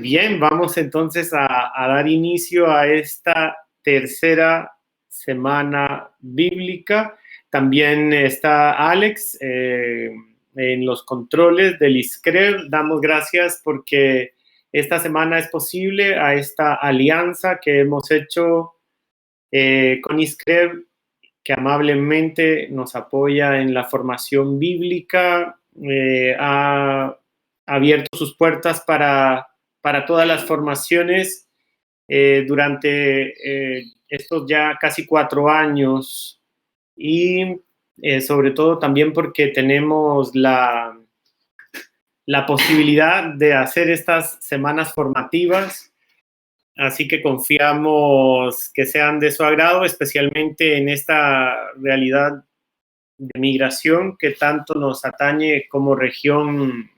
Bien, vamos entonces a dar inicio a esta tercera semana bíblica. También está Alex en los controles del ISCREV. Damos gracias porque esta semana es posible a esta alianza que hemos hecho con ISCREV, que amablemente nos apoya en la formación bíblica, ha abierto sus puertas para todas las formaciones durante estos ya casi 4 años y sobre todo también porque tenemos la posibilidad de hacer estas semanas formativas. Así que confiamos que sean de su agrado, especialmente en esta realidad de migración que tanto nos atañe como región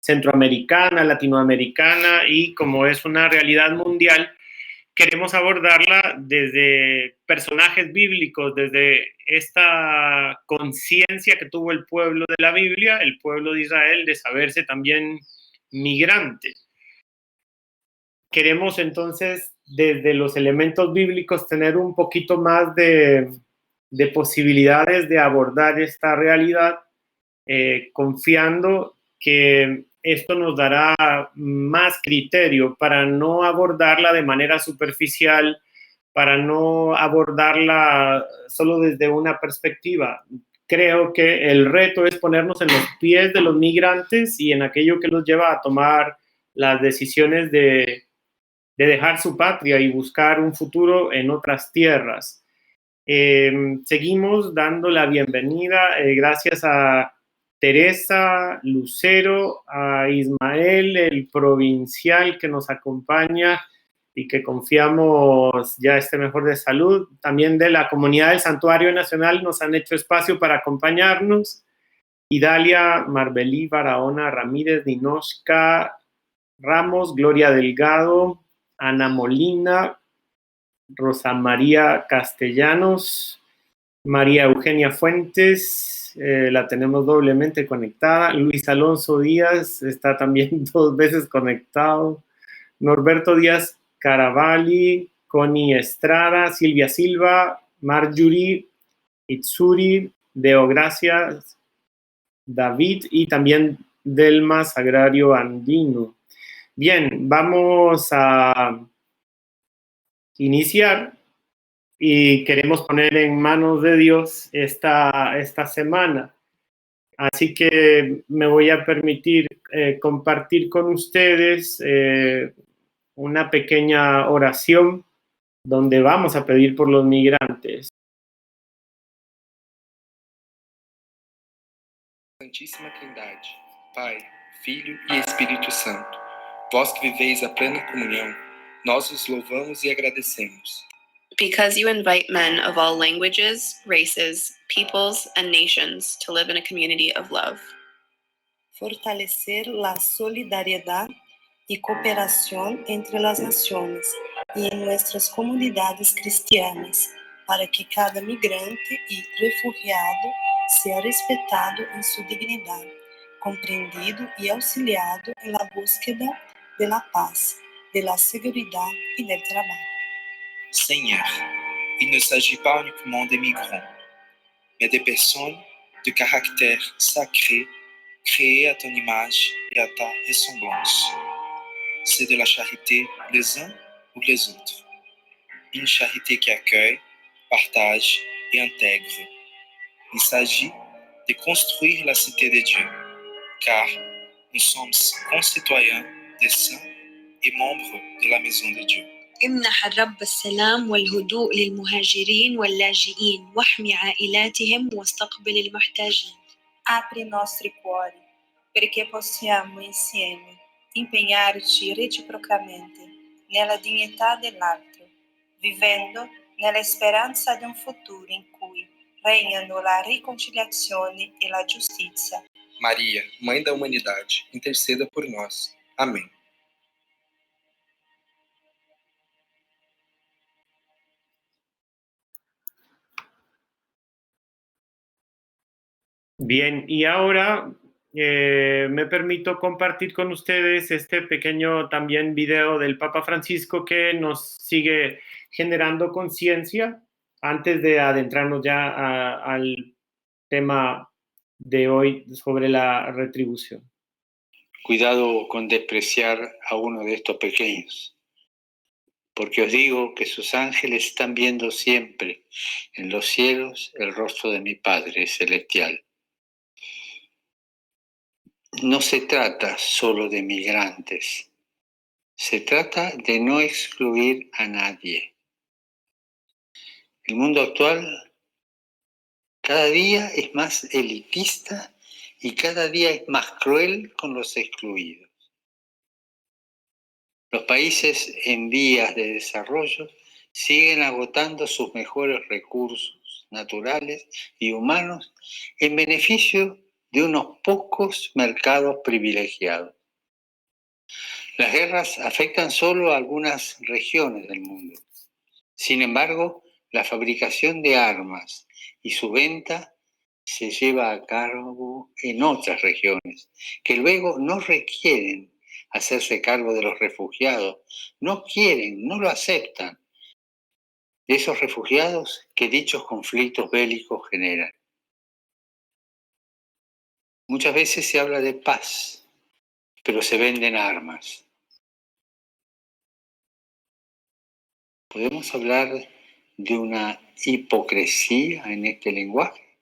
centroamericana, latinoamericana, y como es una realidad mundial, queremos abordarla desde personajes bíblicos, desde esta conciencia que tuvo el pueblo de la Biblia, el pueblo de Israel, de saberse también migrante. Queremos entonces, desde los elementos bíblicos, tener un poquito más de posibilidades de abordar esta realidad, confiando que esto nos dará más criterio para no abordarla de manera superficial, para no abordarla solo desde una perspectiva. Creo que el reto es ponernos en los pies de los migrantes y en aquello que los lleva a tomar las decisiones de dejar su patria y buscar un futuro en otras tierras. Seguimos dando la bienvenida, gracias a Teresa Lucero, a Ismael, el provincial que nos acompaña y que confiamos ya esté mejor de salud. También de la comunidad del Santuario Nacional nos han hecho espacio para acompañarnos. Idalia Marbelí Barahona Ramírez, Dinoshka Ramos, Gloria Delgado, Ana Molina, Rosa María Castellanos, María Eugenia Fuentes, la tenemos doblemente conectada. Luis Alonso Díaz está también 2 veces conectado. Norberto Díaz Caravalli, Connie Estrada, Silvia Silva, Marjorie Itsuri, Deo Gracias, David y también Delma Sagrario Andino. Bien, vamos a iniciar y queremos poner en manos de Dios esta semana. Así que me voy a permitir compartir con ustedes una pequeña oración donde vamos a pedir por los migrantes. Santíssima Trindade, Pai, Filho e Espírito Santo, vós que viveis a plena comunhão, nós os louvamos e agradecemos. Because you invite men of all languages, races, peoples, and nations to live in a community of love. Fortalecer la solidariedad y cooperación entre las naciones y en nuestras comunidades cristianas, para que cada migrante y refugiado sea respetado en su dignidad, comprendido y auxiliado en la búsqueda de la paz, de la seguridad y del trabajo. Seigneur, il ne s'agit pas uniquement des migrants, mais des personnes de caractère sacré créées à ton image et à ta ressemblance. C'est de la charité les uns ou les autres. Une charité qui accueille, partage et intègre. Il s'agit de construire la cité de Dieu, car nous sommes concitoyens des saints et membres de la maison de Dieu. امنح الرب السلام والهدوء للمهاجرين واللاجئين واحمي عائلاتهم واستقبل المحتاجين. Apri nostri cuori, perché possiamo insieme impegnarci reciprocamente nella dignità dell'altro, vivendo nella speranza di un futuro in cui regnano la riconciliazione e la giustizia. Maria, Mãe da Humanidade, interceda por nós. Amém. Bien, y ahora me permito compartir con ustedes este pequeño también video del Papa Francisco que nos sigue generando conciencia antes de adentrarnos ya al tema de hoy sobre la retribución. Cuidado con despreciar a uno de estos pequeños, porque os digo que sus ángeles están viendo siempre en los cielos el rostro de mi Padre celestial. No se trata solo de migrantes, se trata de no excluir a nadie. El mundo actual cada día es más elitista y cada día es más cruel con los excluidos. Los países en vías de desarrollo siguen agotando sus mejores recursos naturales y humanos en beneficio de unos pocos mercados privilegiados. Las guerras afectan solo a algunas regiones del mundo. Sin embargo, la fabricación de armas y su venta se lleva a cabo en otras regiones, que luego no requieren hacerse cargo de los refugiados, no quieren, no lo aceptan, de esos refugiados que dichos conflictos bélicos generan. Muchas veces se habla de paz, pero se venden armas. ¿Podemos hablar de una hipocresía en este lenguaje?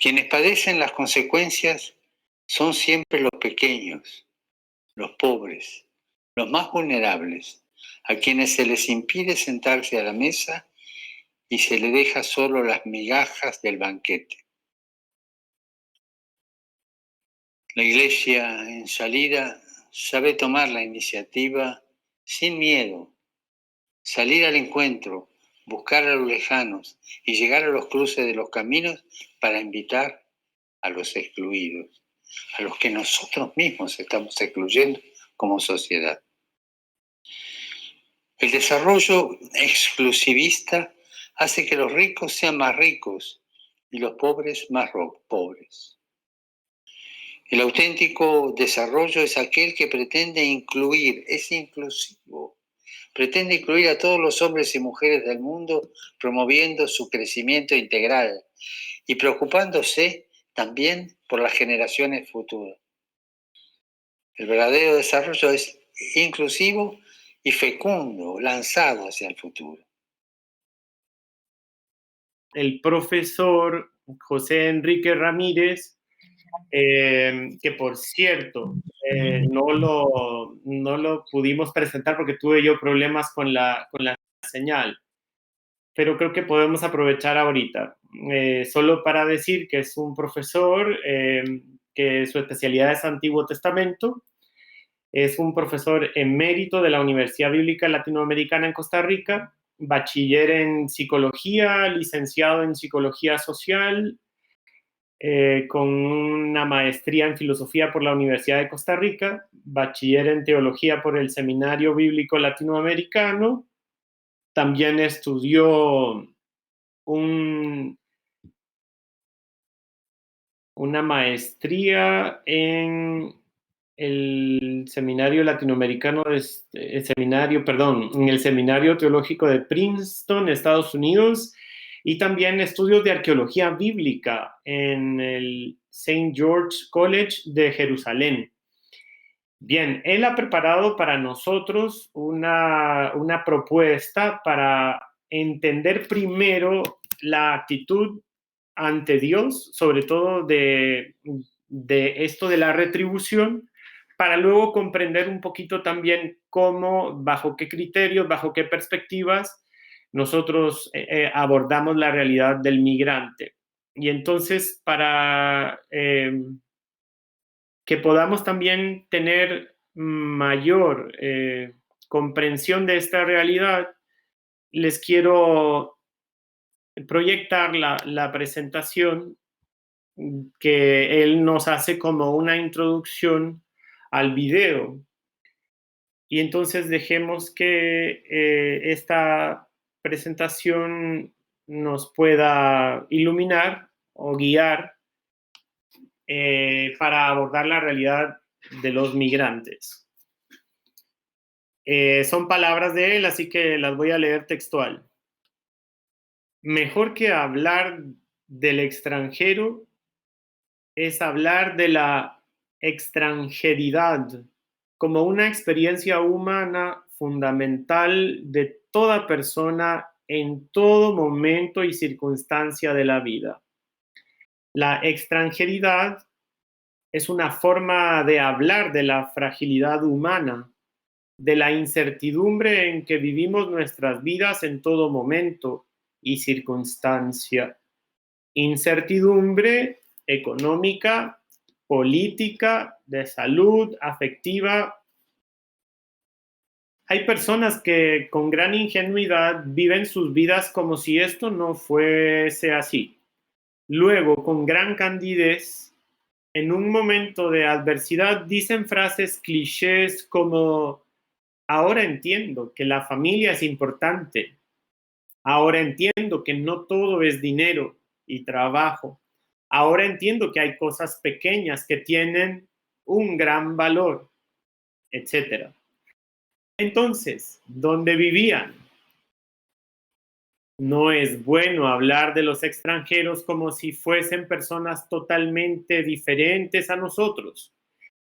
Quienes padecen las consecuencias son siempre los pequeños, los pobres, los más vulnerables, a quienes se les impide sentarse a la mesa y se les deja solo las migajas del banquete. La Iglesia en salida sabe tomar la iniciativa sin miedo, salir al encuentro, buscar a los lejanos y llegar a los cruces de los caminos para invitar a los excluidos, a los que nosotros mismos estamos excluyendo como sociedad. El desarrollo exclusivista hace que los ricos sean más ricos y los pobres más pobres. El auténtico desarrollo es aquel que pretende incluir, es inclusivo, pretende incluir a todos los hombres y mujeres del mundo, promoviendo su crecimiento integral y preocupándose también por las generaciones futuras. El verdadero desarrollo es inclusivo y fecundo, lanzado hacia el futuro. El profesor José Enrique Ramírez, que por cierto, no lo pudimos presentar porque tuve yo problemas con la señal, pero creo que podemos aprovechar ahorita, solo para decir que es un profesor que su especialidad es Antiguo Testamento, es un profesor emérito de la Universidad Bíblica Latinoamericana en Costa Rica, bachiller en psicología, licenciado en psicología social, con una maestría en filosofía por la Universidad de Costa Rica, bachiller en teología por el Seminario Bíblico Latinoamericano, también estudió una maestría en el Seminario Latinoamericano, en el Seminario Teológico de Princeton, Estados Unidos, y también estudios de arqueología bíblica en el St. George College de Jerusalén. Bien, él ha preparado para nosotros una propuesta para entender primero la actitud ante Dios, sobre todo de esto de la retribución, para luego comprender un poquito también cómo, bajo qué criterios, bajo qué perspectivas nosotros abordamos la realidad del migrante. Y entonces, para que podamos también tener mayor comprensión de esta realidad, les quiero proyectar la presentación que él nos hace como una introducción al video. Y entonces dejemos que esta presentación nos pueda iluminar o guiar para abordar la realidad de los migrantes. Son palabras de él, así que las voy a leer textual. Mejor que hablar del extranjero es hablar de la extranjeridad como una experiencia humana fundamental de toda persona en todo momento y circunstancia de la vida. La extranjeridad es una forma de hablar de la fragilidad humana, de la incertidumbre en que vivimos nuestras vidas en todo momento y circunstancia. Incertidumbre económica, política, de salud, afectiva. Hay personas que con gran ingenuidad viven sus vidas como si esto no fuese así. Luego, con gran candidez, en un momento de adversidad, dicen frases clichés como: ahora entiendo que la familia es importante. Ahora entiendo que no todo es dinero y trabajo. Ahora entiendo que hay cosas pequeñas que tienen un gran valor, etc. Entonces, ¿dónde vivían? No es bueno hablar de los extranjeros como si fuesen personas totalmente diferentes a nosotros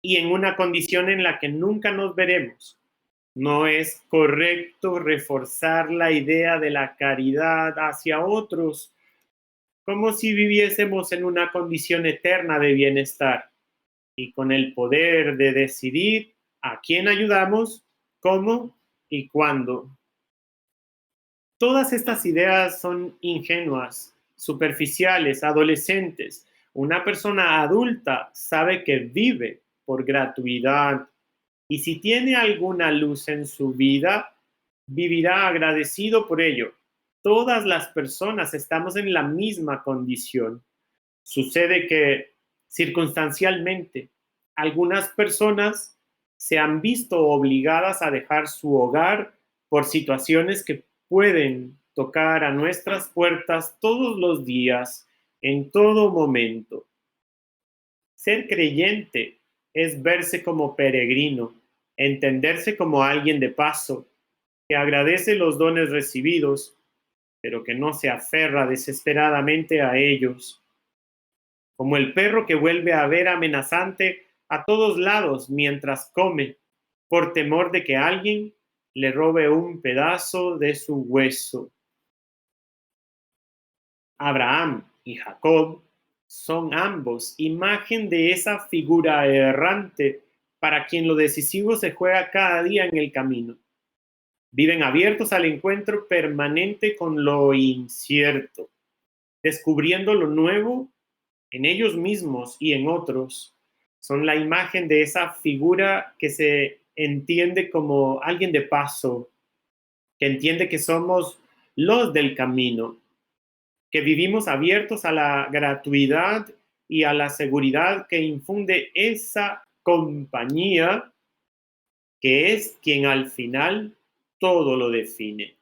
y en una condición en la que nunca nos veremos. No es correcto reforzar la idea de la caridad hacia otros como si viviésemos en una condición eterna de bienestar y con el poder de decidir a quién ayudamos, cómo y cuándo. Todas estas ideas son ingenuas, superficiales, adolescentes. Una persona adulta sabe que vive por gratuidad y si tiene alguna luz en su vida, vivirá agradecido por ello. Todas las personas estamos en la misma condición. Sucede que, circunstancialmente, algunas personas se han visto obligadas a dejar su hogar por situaciones que pueden tocar a nuestras puertas todos los días, en todo momento. Ser creyente es verse como peregrino, entenderse como alguien de paso, que agradece los dones recibidos, pero que no se aferra desesperadamente a ellos. Como el perro que vuelve a ver amenazante a todos lados mientras come, por temor de que alguien le robe un pedazo de su hueso. Abraham y Jacob son ambos imagen de esa figura errante para quien lo decisivo se juega cada día en el camino. Viven abiertos al encuentro permanente con lo incierto, descubriendo lo nuevo en ellos mismos y en otros. Son la imagen de esa figura que se entiende como alguien de paso, que entiende que somos los del camino, que vivimos abiertos a la gratuidad y a la seguridad que infunde esa compañía que es quien al final todo lo define.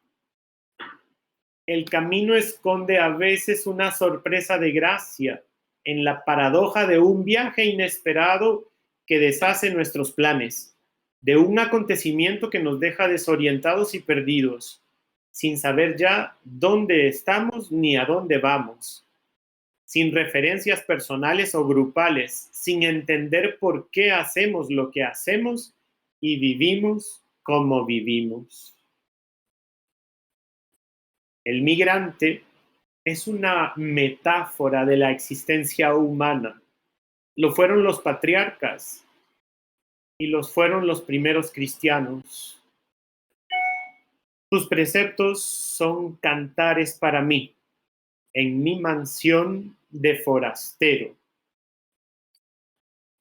El camino esconde a veces una sorpresa de gracia en la paradoja de un viaje inesperado que deshace nuestros planes, de un acontecimiento que nos deja desorientados y perdidos, sin saber ya dónde estamos ni a dónde vamos, sin referencias personales o grupales, sin entender por qué hacemos lo que hacemos y vivimos como vivimos. El migrante es una metáfora de la existencia humana. Lo fueron los patriarcas y los fueron los primeros cristianos. Sus preceptos son cantares para mí, en mi mansión de forastero.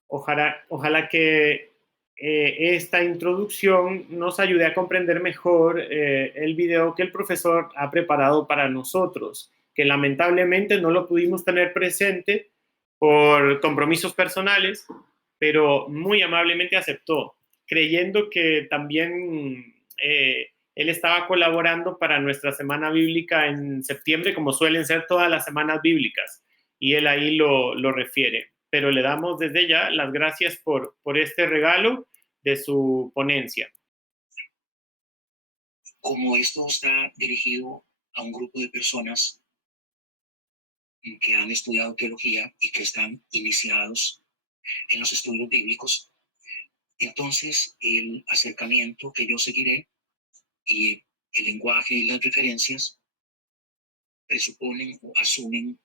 Ojalá que esta introducción nos ayude a comprender mejor el video que el profesor ha preparado para nosotros, que lamentablemente no lo pudimos tener presente por compromisos personales, pero muy amablemente aceptó, creyendo que también él estaba colaborando para nuestra semana bíblica en septiembre, como suelen ser todas las semanas bíblicas, y él ahí lo refiere. pero le damos desde ya las gracias por este regalo de su ponencia. Como esto está dirigido a un grupo de personas que han estudiado teología y que están iniciados en los estudios bíblicos, entonces el acercamiento que yo seguiré y el lenguaje y las referencias presuponen o asumen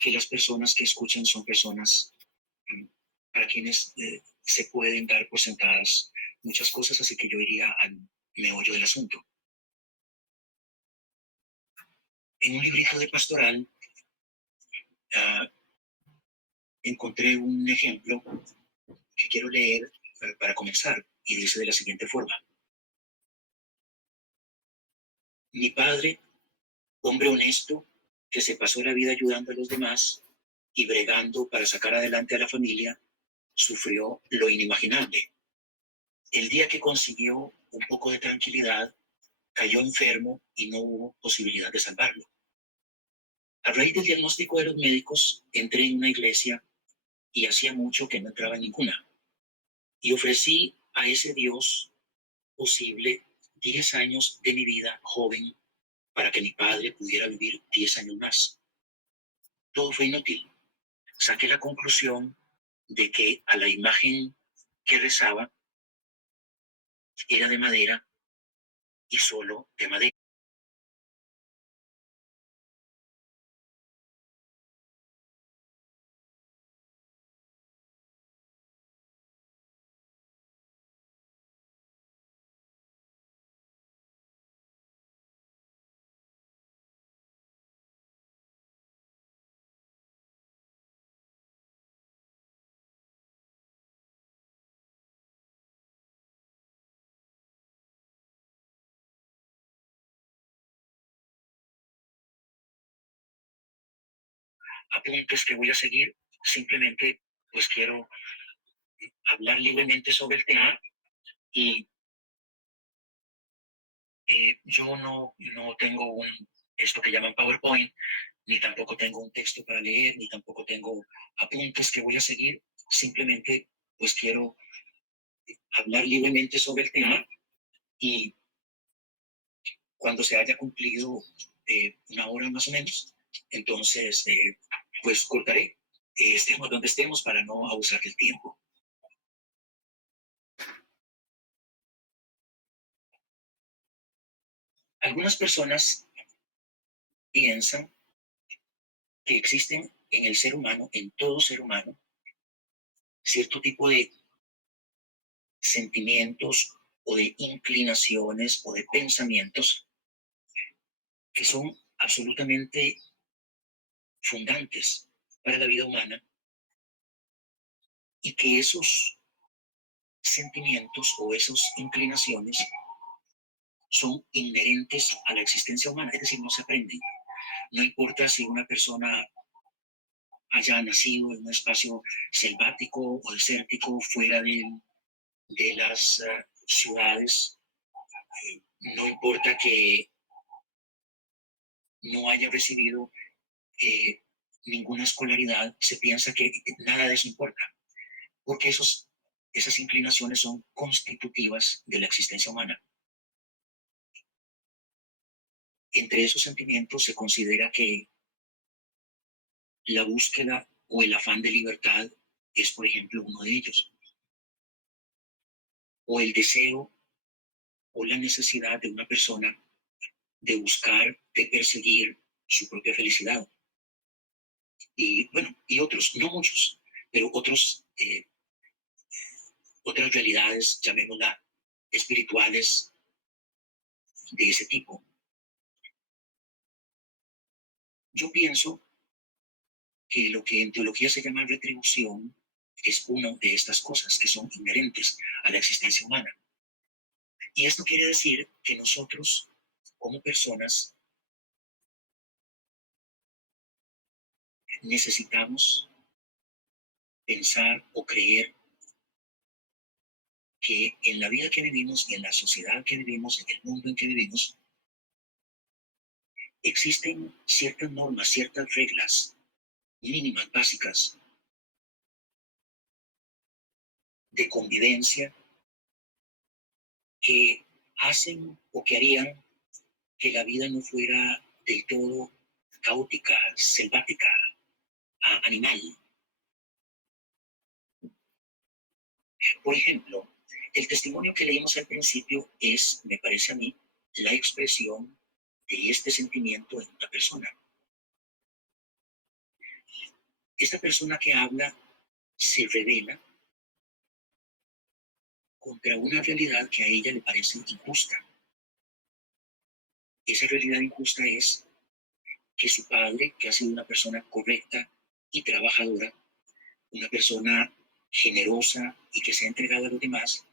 que las personas que escuchan son personas para quienes se pueden dar por sentadas muchas cosas, así que yo iría al meollo del asunto. En un librito de pastoral encontré un ejemplo que quiero leer para comenzar, y dice de la siguiente forma: mi padre, hombre honesto, que se pasó la vida ayudando a los demás y bregando para sacar adelante a la familia, sufrió lo inimaginable. El día que consiguió un poco de tranquilidad, cayó enfermo y no hubo posibilidad de salvarlo. A raíz del diagnóstico de los médicos, entré en una iglesia y hacía mucho que no entraba en ninguna. Y ofrecí a ese Dios posible 10 años de mi vida joven para que mi padre pudiera vivir 10 años más. Todo fue inútil. Saqué la conclusión de que a la imagen que rezaba era de madera y solo de madera. Apuntes que voy a seguir, simplemente pues quiero hablar libremente sobre el tema y yo no tengo esto que llaman PowerPoint, ni tampoco tengo un texto para leer, ni tampoco tengo apuntes que voy a seguir, simplemente pues quiero hablar libremente sobre el tema y cuando se haya cumplido una hora más o menos, entonces pues cortaré, estemos donde estemos para no abusar del tiempo. Algunas personas piensan que existen en el ser humano, en todo ser humano, cierto tipo de sentimientos o de inclinaciones o de pensamientos que son absolutamente fundantes para la vida humana y que esos sentimientos o esas inclinaciones son inherentes a la existencia humana, es decir, no se aprenden. No importa si una persona haya nacido en un espacio selvático o desértico fuera de las ciudades, no importa que no haya recibido ninguna escolaridad, se piensa que nada de eso importa, porque esas inclinaciones son constitutivas de la existencia humana. Entre esos sentimientos se considera que la búsqueda o el afán de libertad es, por ejemplo, uno de ellos, o el deseo o la necesidad de una persona de buscar, de perseguir su propia felicidad. Y bueno, y otros, no muchos, pero otras realidades, llamémosla espirituales, de ese tipo. Yo pienso que lo que en teología se llama retribución es una de estas cosas que son inherentes a la existencia humana. Y esto quiere decir que nosotros, como personas, necesitamos pensar o creer que en la vida que vivimos, en la sociedad que vivimos, en el mundo en que vivimos, existen ciertas normas, ciertas reglas mínimas, básicas, de convivencia que hacen o que harían que la vida no fuera del todo caótica, selvática, animal. Por ejemplo, el testimonio que leímos al principio es, me parece a mí, la expresión de este sentimiento en una persona. Esta persona que habla se revela contra una realidad que a ella le parece injusta. Esa realidad injusta es que su padre, que ha sido una persona correcta y trabajadora, una persona generosa y que se ha entregado a los demás,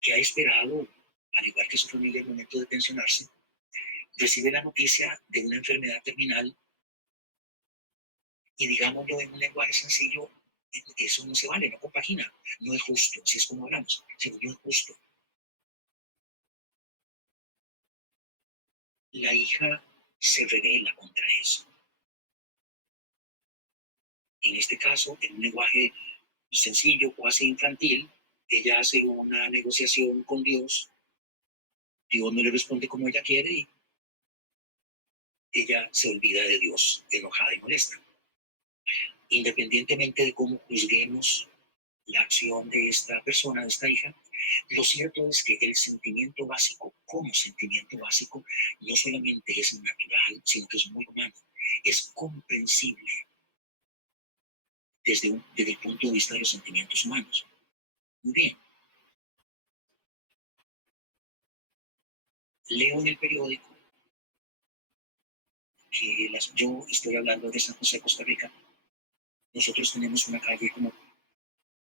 que ha esperado, al igual que su familia, el momento de pensionarse, recibe la noticia de una enfermedad terminal y, digámoslo en un lenguaje sencillo, eso no se vale, no compagina, no es justo, si es como hablamos, sino no es justo. La hija se revela contra eso. En este caso, en un lenguaje sencillo, casi infantil, ella hace una negociación con Dios. Dios no le responde como ella quiere y ella se olvida de Dios, enojada y molesta. Independientemente de cómo juzguemos la acción de esta persona, de esta hija, lo cierto es que el sentimiento básico, como sentimiento básico, no solamente es natural, sino que es muy humano, es comprensible desde el punto de vista de los sentimientos humanos. Muy bien. Leo en el periódico que yo estoy hablando de San José, Costa Rica. Nosotros tenemos una calle, como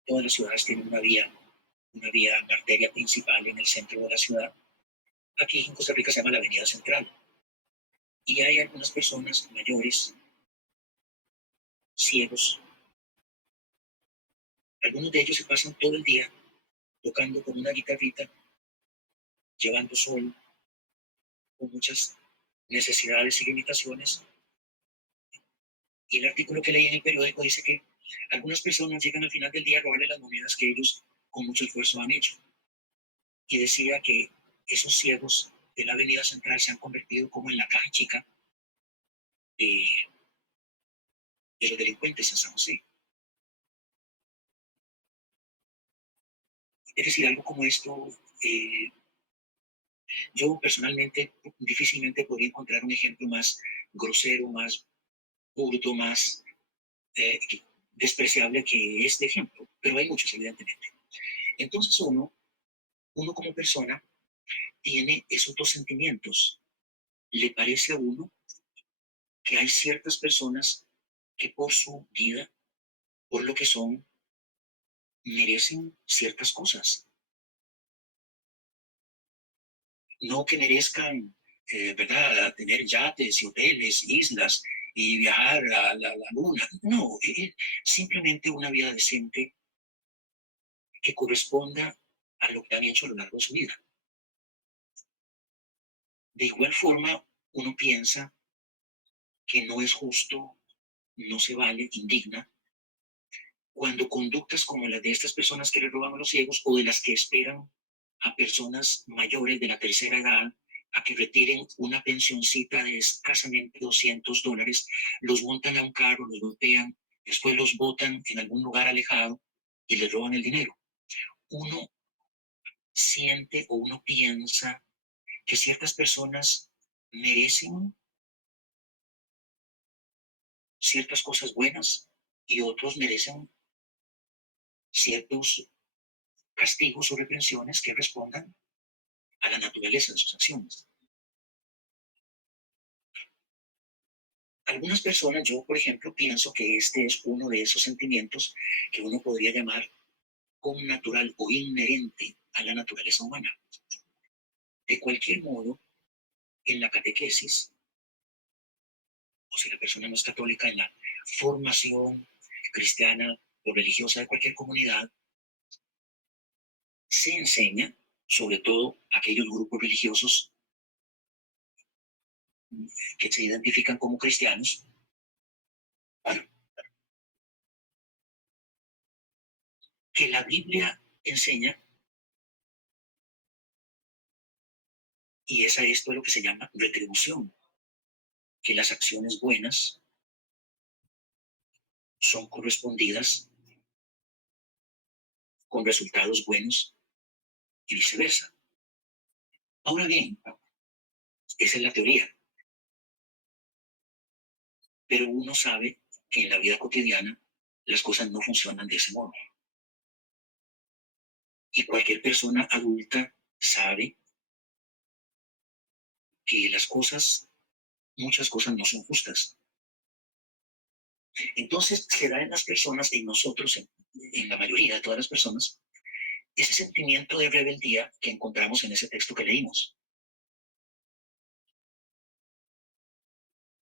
todas las ciudades tienen una arteria principal en el centro de la ciudad. Aquí en Costa Rica se llama la Avenida Central. Y hay algunas personas mayores, ciegos. Algunos de ellos se pasan todo el día tocando con una guitarrita, llevando sol, con muchas necesidades y limitaciones. Y el artículo que leí en el periódico dice que algunas personas llegan al final del día a robarle las monedas que ellos con mucho esfuerzo han hecho. Y decía que esos ciegos de la Avenida Central se han convertido como en la caja chica de los delincuentes en San José. Es decir, algo como esto, yo personalmente difícilmente podría encontrar un ejemplo más grosero, más burdo, más despreciable que este ejemplo, pero hay muchos, evidentemente. Entonces uno como persona tiene esos dos sentimientos. Le parece a uno que hay ciertas personas que por su vida, por lo que son, merecen ciertas cosas. No que merezcan, ¿verdad?, tener yates y hoteles, islas y viajar a la luna. No, simplemente una vida decente que corresponda a lo que han hecho a lo largo de su vida. De igual forma, uno piensa que no es justo, no se vale, indigna, cuando conductas como las de estas personas que le roban a los ciegos o de las que esperan a personas mayores de la tercera edad a que retiren una pensioncita de escasamente $200, los montan a un carro, los golpean, después los botan en algún lugar alejado y les roban el dinero. Uno siente o uno piensa que ciertas personas merecen ciertas cosas buenas y otros merecen ciertos castigos o reprensiones que respondan a la naturaleza de sus acciones. Algunas personas, yo por ejemplo, pienso que este es uno de esos sentimientos que uno podría llamar connatural o inherente a la naturaleza humana. De cualquier modo, en la catequesis, o si la persona no es católica, en la formación cristiana o religiosa de cualquier comunidad, se enseña, sobre todo aquellos grupos religiosos que se identifican como cristianos, que la Biblia enseña, y es a esto lo que se llama retribución, que las acciones buenas son correspondidas con resultados buenos y viceversa. Ahora bien, esa es la teoría, pero uno sabe que en la vida cotidiana las cosas no funcionan de ese modo. Y cualquier persona adulta sabe que muchas cosas no son justas. Entonces se da en las personas, en nosotros, en la mayoría de todas las personas, ese sentimiento de rebeldía que encontramos en ese texto que leímos.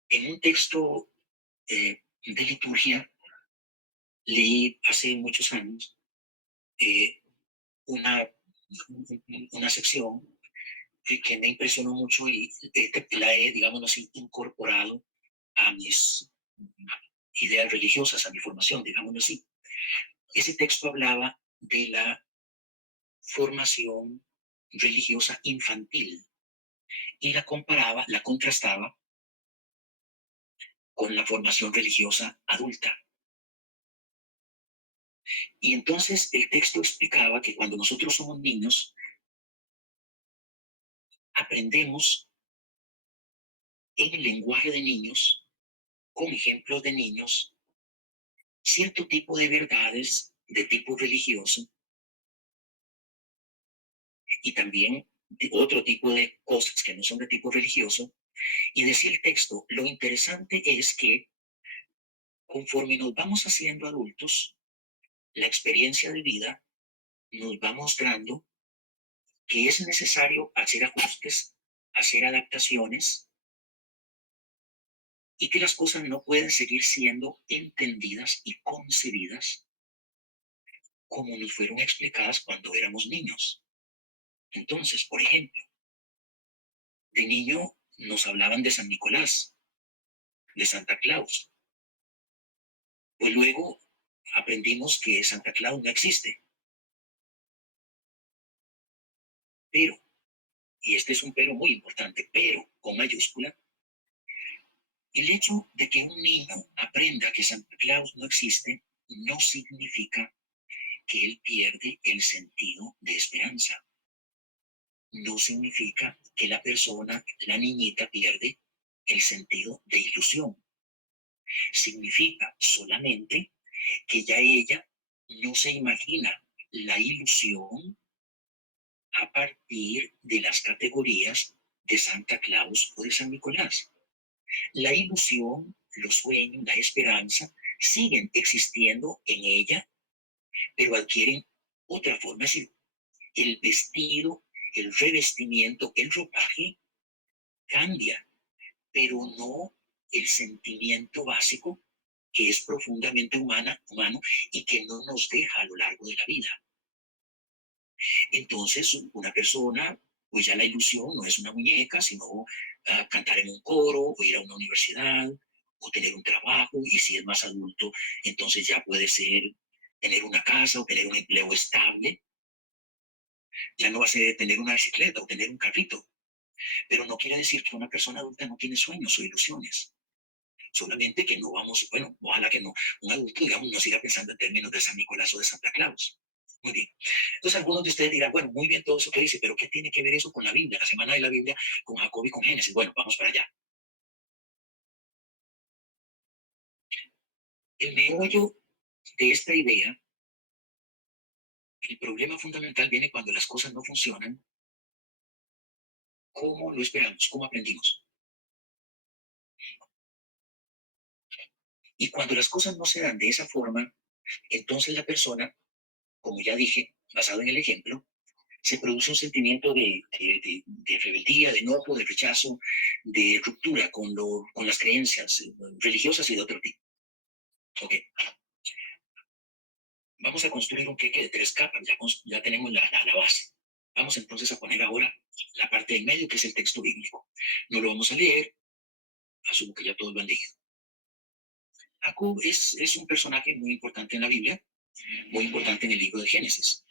En un texto de liturgia, leí hace muchos años una sección que me impresionó mucho y la he, digámoslo así, incorporado a mis ideas religiosas, a mi formación, digámoslo así. Ese texto hablaba de la formación religiosa infantil y la contrastaba con la formación religiosa adulta. Y entonces el texto explicaba que cuando nosotros somos niños, aprendemos en el lenguaje de niños, con ejemplos de niños, cierto tipo de verdades de tipo religioso y también de otro tipo de cosas que no son de tipo religioso. Y decía el texto, lo interesante es que conforme nos vamos haciendo adultos, la experiencia de vida nos va mostrando que es necesario hacer ajustes, hacer adaptaciones y que las cosas no pueden seguir siendo entendidas y concebidas como nos fueron explicadas cuando éramos niños. Entonces, por ejemplo, de niño nos hablaban de San Nicolás, de Santa Claus. Pues luego aprendimos que Santa Claus no existe. Pero, y este es un pero muy importante, pero con mayúscula, el hecho de que un niño aprenda que Santa Claus no existe no significa que él pierde el sentido de esperanza. No significa que la persona, la niñita, pierde el sentido de ilusión. Significa solamente que ya ella no se imagina la ilusión a partir de las categorías de Santa Claus o de San Nicolás. La ilusión, los sueños, la esperanza siguen existiendo en ella, pero adquieren otra forma. Es decir, el vestido, el revestimiento, el ropaje cambia, pero no el sentimiento básico que es profundamente humano y que no nos deja a lo largo de la vida. Entonces, una persona, pues ya la ilusión no es una muñeca, sino cantar en un coro, o ir a una universidad, o tener un trabajo, y si es más adulto, entonces ya puede ser tener una casa o tener un empleo estable. Ya no va a ser tener una bicicleta o tener un carrito, pero no quiere decir que una persona adulta no tiene sueños o ilusiones. Solamente que no vamos, bueno, ojalá que no, un adulto, digamos, no siga pensando en términos de San Nicolás o de Santa Claus. Muy bien. Entonces algunos de ustedes dirán, bueno, muy bien todo eso que dice, pero ¿qué tiene que ver eso con la Biblia, la semana de la Biblia, con Jacob y con Génesis? Bueno, vamos para allá. El meollo de esta idea, el problema fundamental viene cuando las cosas no funcionan como lo esperamos, como aprendimos. Y cuando las cosas no se dan de esa forma, entonces la persona, como ya dije, basado en el ejemplo, se produce un sentimiento de rebeldía, de enojo, de rechazo, de ruptura con las creencias religiosas y de otro tipo. Ok. Vamos a construir un queque de 3 capas, ya tenemos la base. Vamos entonces a poner ahora la parte del medio, que es el texto bíblico. No lo vamos a leer, asumo que ya todos lo han leído. Jacob es un personaje muy importante en la Biblia, muy importante en el libro de Génesis.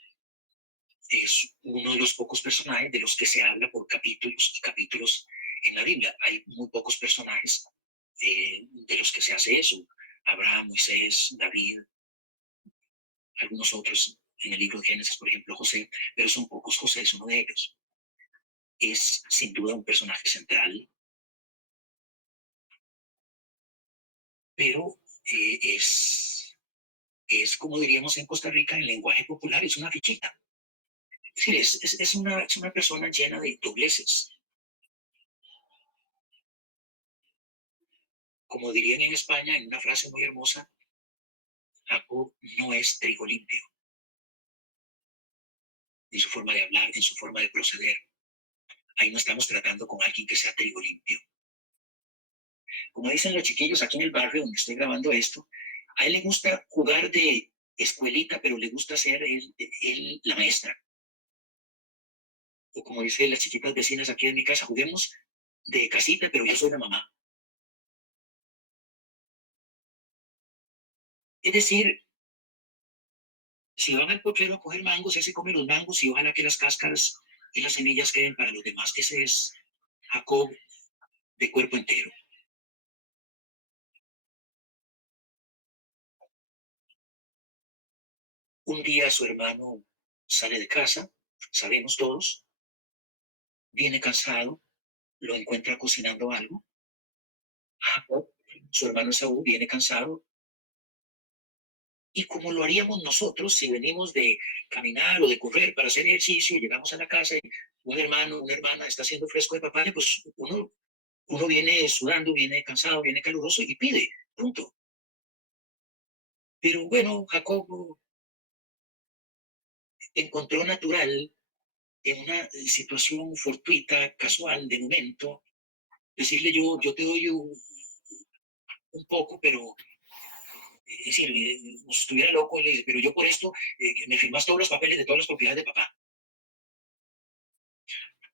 Es uno de los pocos personajes de los que se habla por capítulos y capítulos en la Biblia. Hay muy pocos personajes de los que se hace eso. Abraham, Moisés, David, algunos otros en el libro de Génesis, por ejemplo, José, pero son pocos. José es uno de ellos. Es sin duda un personaje central, pero es como diríamos en Costa Rica, en lenguaje popular, es una fichita. Es decir, es una persona llena de dobleces. Como dirían en España, en una frase muy hermosa, Jacob no es trigo limpio, en su forma de hablar, en su forma de proceder. Ahí no estamos tratando con alguien que sea trigo limpio. Como dicen los chiquillos aquí en el barrio donde estoy grabando esto, a él le gusta jugar de escuelita, pero le gusta ser él la maestra. O como dicen las chiquitas vecinas aquí en mi casa, juguemos de casita, pero yo soy la mamá. Es decir, si van al potrero a coger mangos, ese come los mangos y ojalá que las cáscaras y las semillas queden para los demás. Ese es Jacob de cuerpo entero. Un día su hermano sale de casa, sabemos todos, viene cansado, lo encuentra cocinando algo. Jacob, su hermano Esaú, viene cansado. Y como lo haríamos nosotros si venimos de caminar o de correr para hacer ejercicio, llegamos a la casa y un hermano, una hermana está haciendo fresco de papaya, pues uno viene sudando, viene cansado, viene caluroso y pide, punto. Pero bueno, Jacob encontró natural en una situación fortuita, casual, de momento, decirle yo te doy un poco, pero es decir, si estuviera loco, le dice, pero yo por esto me firmas todos los papeles de todas las propiedades de papá.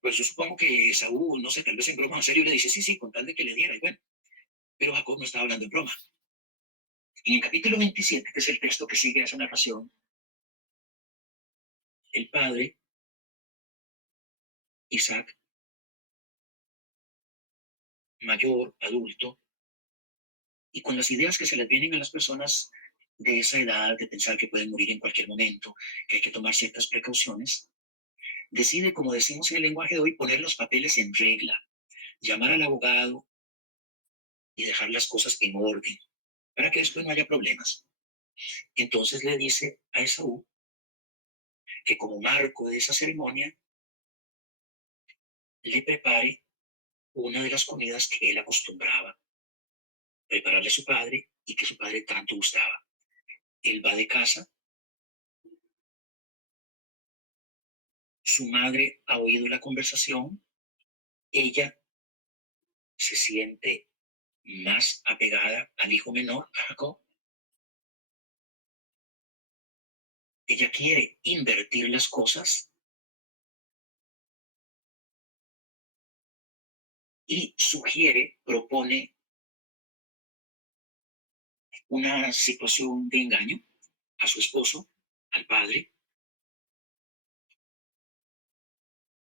Pues yo supongo que Saúl, no sé, tal vez en broma, en serio, le dice, sí, sí, con tal de que le diera, y bueno, pero Jacob no estaba hablando en broma. En el capítulo 27, que es el texto que sigue a esa narración, el padre, Isaac, mayor, adulto, y con las ideas que se les vienen a las personas de esa edad, de pensar que pueden morir en cualquier momento, que hay que tomar ciertas precauciones, decide, como decimos en el lenguaje de hoy, poner los papeles en regla, llamar al abogado y dejar las cosas en orden, para que después no haya problemas. Entonces le dice a Esaú que como marco de esa ceremonia le prepare una de las comidas que él acostumbraba prepararle a su padre y que su padre tanto gustaba. Él va de casa, su madre ha oído la conversación, ella se siente más apegada al hijo menor, a Jacob. Ella quiere invertir las cosas y sugiere, propone una situación de engaño a su esposo, al padre,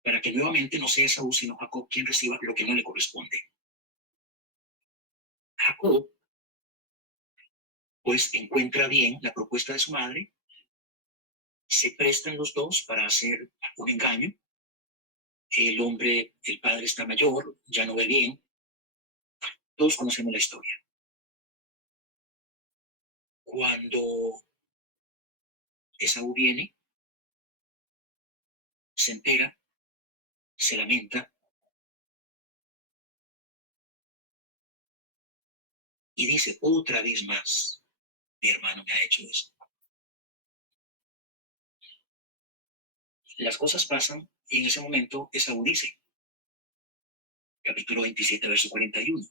para que nuevamente no sea Esaú, sino Jacob quien reciba lo que no le corresponde. Jacob, pues, encuentra bien la propuesta de su madre, se prestan los dos para hacer un engaño. El hombre, el padre está mayor, ya no ve bien. Todos conocemos la historia. Cuando Esaú viene, se entera, se lamenta y dice, otra vez más, mi hermano me ha hecho esto. Las cosas pasan y en ese momento Esaú dice, capítulo 27, verso 41,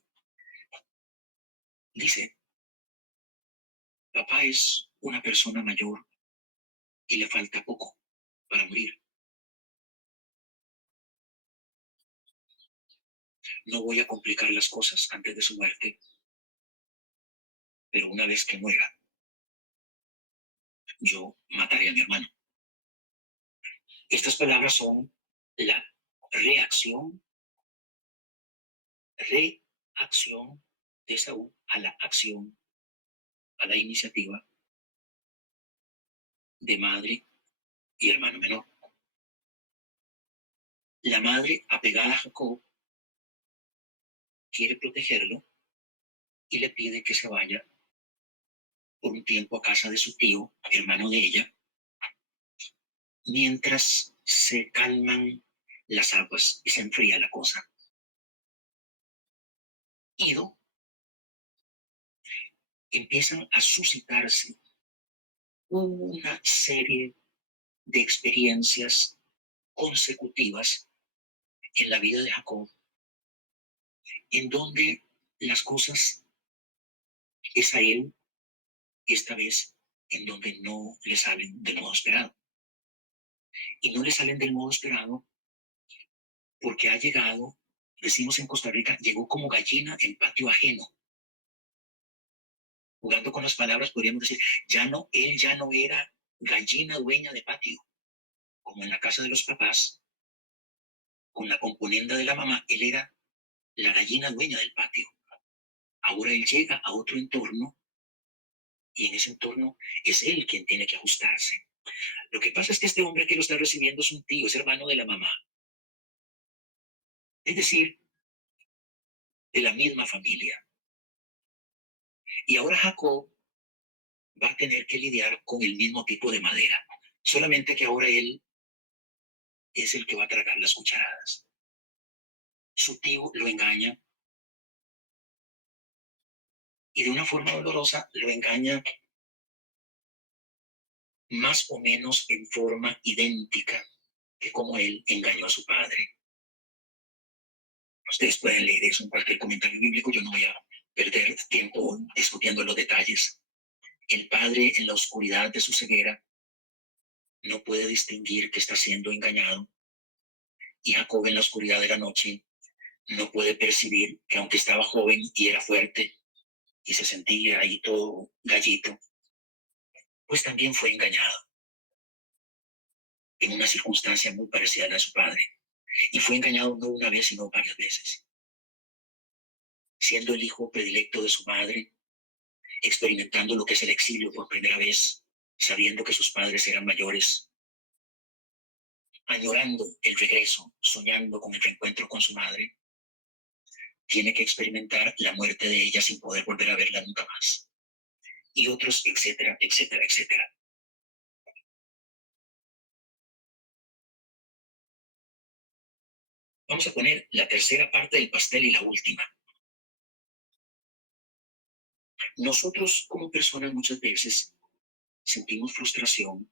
dice, papá es una persona mayor y le falta poco para morir. No voy a complicar las cosas antes de su muerte, pero una vez que muera, yo mataré a mi hermano. Estas palabras son la reacción de Esaú a la acción, a la iniciativa de madre y hermano menor. La madre, apegada a Jacob, quiere protegerlo y le pide que se vaya por un tiempo a casa de su tío, hermano de ella, mientras se calman las aguas y se enfría la cosa. Ido, empiezan a suscitarse una serie de experiencias consecutivas en la vida de Jacob, en donde las cosas es a él, esta vez, en donde no le salen del modo esperado. Y no le salen del modo esperado porque ha llegado, decimos en Costa Rica, llegó como gallina en patio ajeno. Jugando con las palabras, podríamos decir, él ya no era gallina dueña de patio, como en la casa de los papás, con la componenda de la mamá, él era la gallina dueña del patio. Ahora él llega a otro entorno y en ese entorno es él quien tiene que ajustarse. Lo que pasa es que este hombre que lo está recibiendo es un tío, es hermano de la mamá. Es decir, de la misma familia. Y ahora Jacob va a tener que lidiar con el mismo tipo de madera, solamente que ahora él es el que va a tragar las cucharadas. Su tío lo engaña y de una forma dolorosa lo engaña más o menos en forma idéntica que como él engañó a su padre. Ustedes pueden leer eso en cualquier comentario bíblico, yo no voy a perder tiempo discutiendo los detalles. El padre en la oscuridad de su ceguera no puede distinguir que está siendo engañado y Jacob en la oscuridad de la noche no puede percibir que aunque estaba joven y era fuerte y se sentía ahí todo gallito, pues también fue engañado en una circunstancia muy parecida a la de su padre. Y fue engañado no una vez, sino varias veces. Siendo el hijo predilecto de su madre, experimentando lo que es el exilio por primera vez, sabiendo que sus padres eran mayores, añorando el regreso, soñando con el reencuentro con su madre, tiene que experimentar la muerte de ella sin poder volver a verla nunca más. Y otros, etcétera, etcétera, etcétera. Vamos a poner la tercera parte del pastel y la última. Nosotros como personas muchas veces sentimos frustración,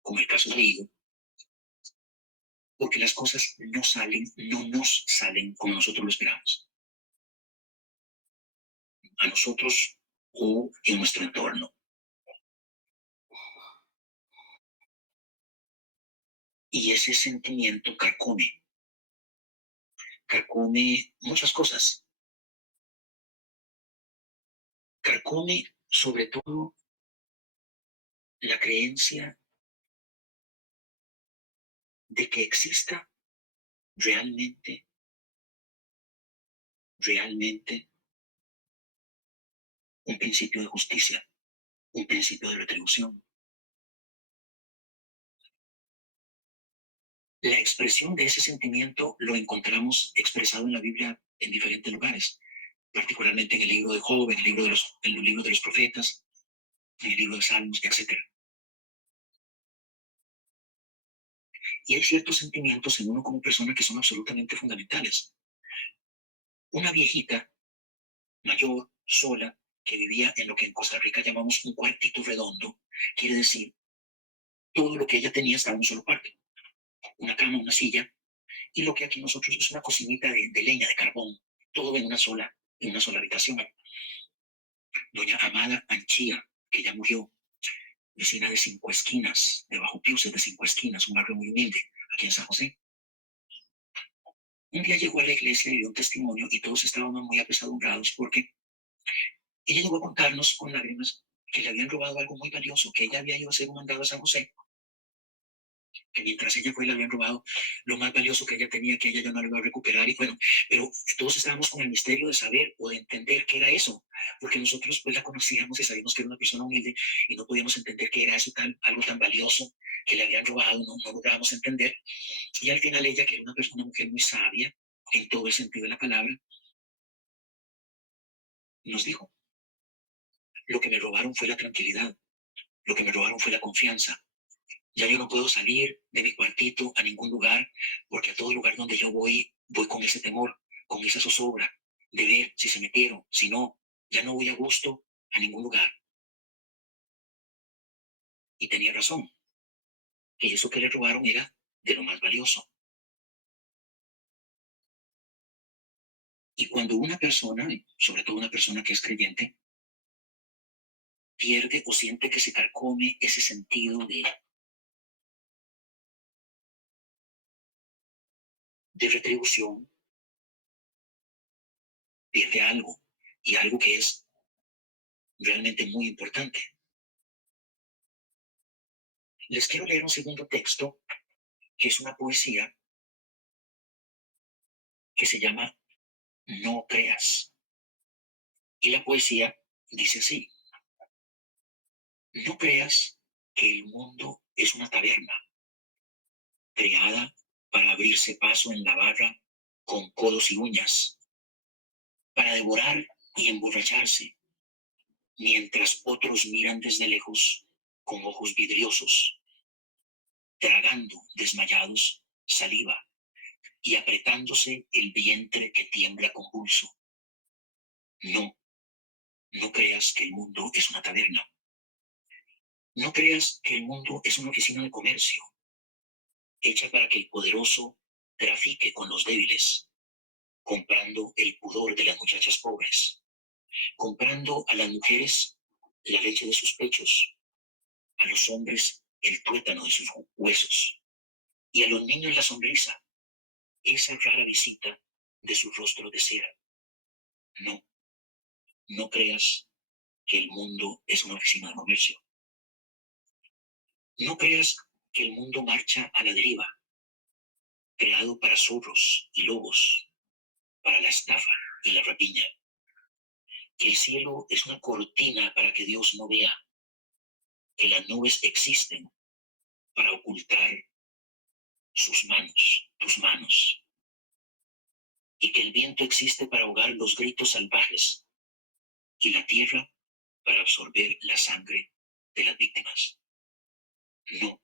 como el caso de Ido, porque las cosas no nos salen como nosotros lo esperamos. A nosotros o en nuestro entorno. Y ese sentimiento carcome muchas cosas. Carcome sobre todo la creencia de que exista realmente un principio de justicia, un principio de retribución. La expresión de ese sentimiento lo encontramos expresado en la Biblia en diferentes lugares, particularmente en el libro de Job, en el libro de los profetas, en el libro de Salmos, etc. Y hay ciertos sentimientos en uno como persona que son absolutamente fundamentales. Una viejita mayor, sola, que vivía en lo que en Costa Rica llamamos un cuartito redondo, quiere decir, todo lo que ella tenía estaba en un solo cuarto. Una cama, una silla, y lo que aquí nosotros es una cocinita de leña, de carbón, todo en una sola habitación. Doña Amada Anchía, que ya murió, vecina de Cinco Esquinas, de Bajo Piuses de Cinco Esquinas, un barrio muy humilde, aquí en San José. Un día llegó a la iglesia y dio un testimonio y todos estábamos muy apesadumbrados porque ella llegó a contarnos con lágrimas que le habían robado algo muy valioso, que ella había ido a hacer un mandado a San José, que mientras ella fue le habían robado lo más valioso que ella tenía, que ella ya no lo iba a recuperar. Y bueno, pero todos estábamos con el misterio de saber o de entender qué era eso, porque nosotros pues la conocíamos y sabíamos que era una persona humilde y no podíamos entender qué era eso, algo tan valioso que le habían robado, no lográbamos entender. Y al final ella, que era una mujer muy sabia en todo el sentido de la palabra, nos dijo: lo que me robaron fue la tranquilidad, lo que me robaron fue la confianza. Ya yo no puedo salir de mi cuartito a ningún lugar, porque a todo lugar donde yo voy, voy con ese temor, con esa zozobra de ver si se metieron, si no, ya no voy a gusto a ningún lugar. Y tenía razón, que eso que le robaron era de lo más valioso. Y cuando una persona, sobre todo una persona que es creyente, pierde o siente que se carcome ese sentido de retribución, pierde algo, y algo que es realmente muy importante. Les quiero leer un segundo texto, que es una poesía que se llama No creas. Y la poesía dice así: no creas que el mundo es una taberna, creada para abrirse paso en la barra con codos y uñas, para devorar y emborracharse, mientras otros miran desde lejos con ojos vidriosos, tragando desmayados saliva y apretándose el vientre que tiembla convulso. No, no creas que el mundo es una taberna. No creas que el mundo es una oficina de comercio, hecha para que el poderoso trafique con los débiles, comprando el pudor de las muchachas pobres, comprando a las mujeres la leche de sus pechos, a los hombres el tuétano de sus huesos, y a los niños la sonrisa, esa rara visita de su rostro de cera. No, no creas que el mundo es una oficina de comercio. No creas que el mundo marcha a la deriva, creado para zorros y lobos, para la estafa y la rapiña. Que el cielo es una cortina para que Dios no vea, que las nubes existen para ocultar sus manos, tus manos, y que el viento existe para ahogar los gritos salvajes y la tierra para absorber la sangre de las víctimas. No,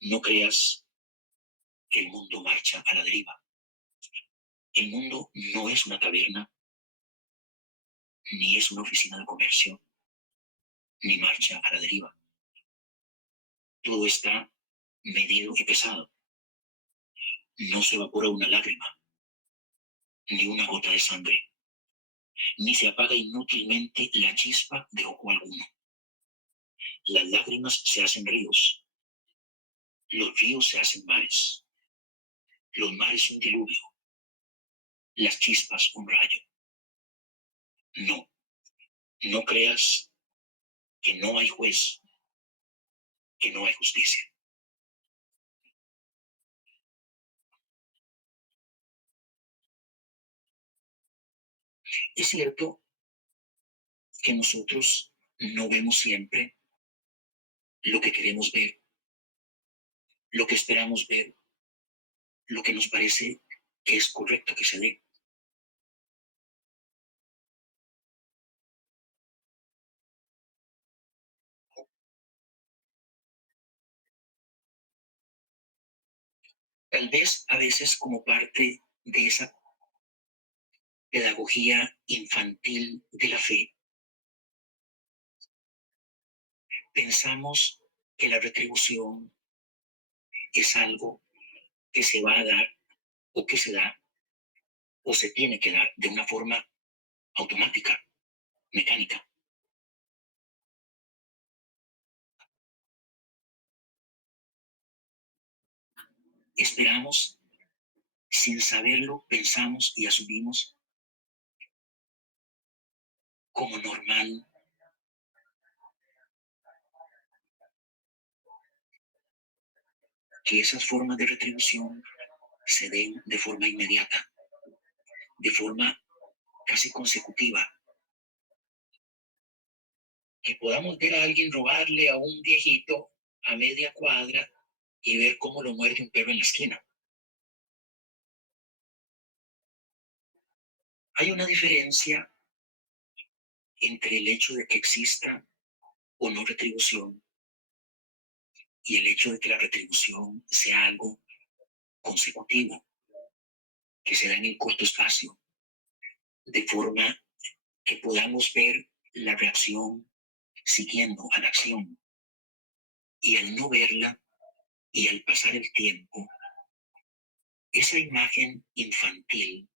no creas que el mundo marcha a la deriva. El mundo no es una taberna, ni es una oficina de comercio, ni marcha a la deriva. Todo está medido y pesado. No se evapora una lágrima, ni una gota de sangre, ni se apaga inútilmente la chispa de ojo alguno. Las lágrimas se hacen ríos, los ríos se hacen mares, los mares un diluvio, las chispas un rayo. No, no creas que no hay juez, que no hay justicia. Es cierto que nosotros no vemos siempre lo que queremos ver, lo que esperamos ver, lo que nos parece que es correcto que se dé. Tal vez a veces como parte de esa pedagogía infantil de la fe, pensamos que la retribución es algo que se va a dar o que se da o se tiene que dar de una forma automática, mecánica. Esperamos, sin saberlo, pensamos y asumimos como normal que esas formas de retribución se den de forma inmediata, de forma casi consecutiva. Que podamos ver a alguien robarle a un viejito a media cuadra y ver cómo lo muerde un perro en la esquina. Hay una diferencia entre el hecho de que exista o no retribución y el hecho de que la retribución sea algo consecutivo, que se da en el corto espacio, de forma que podamos ver la reacción siguiendo a la acción. Y al no verla y al pasar el tiempo, esa imagen infantil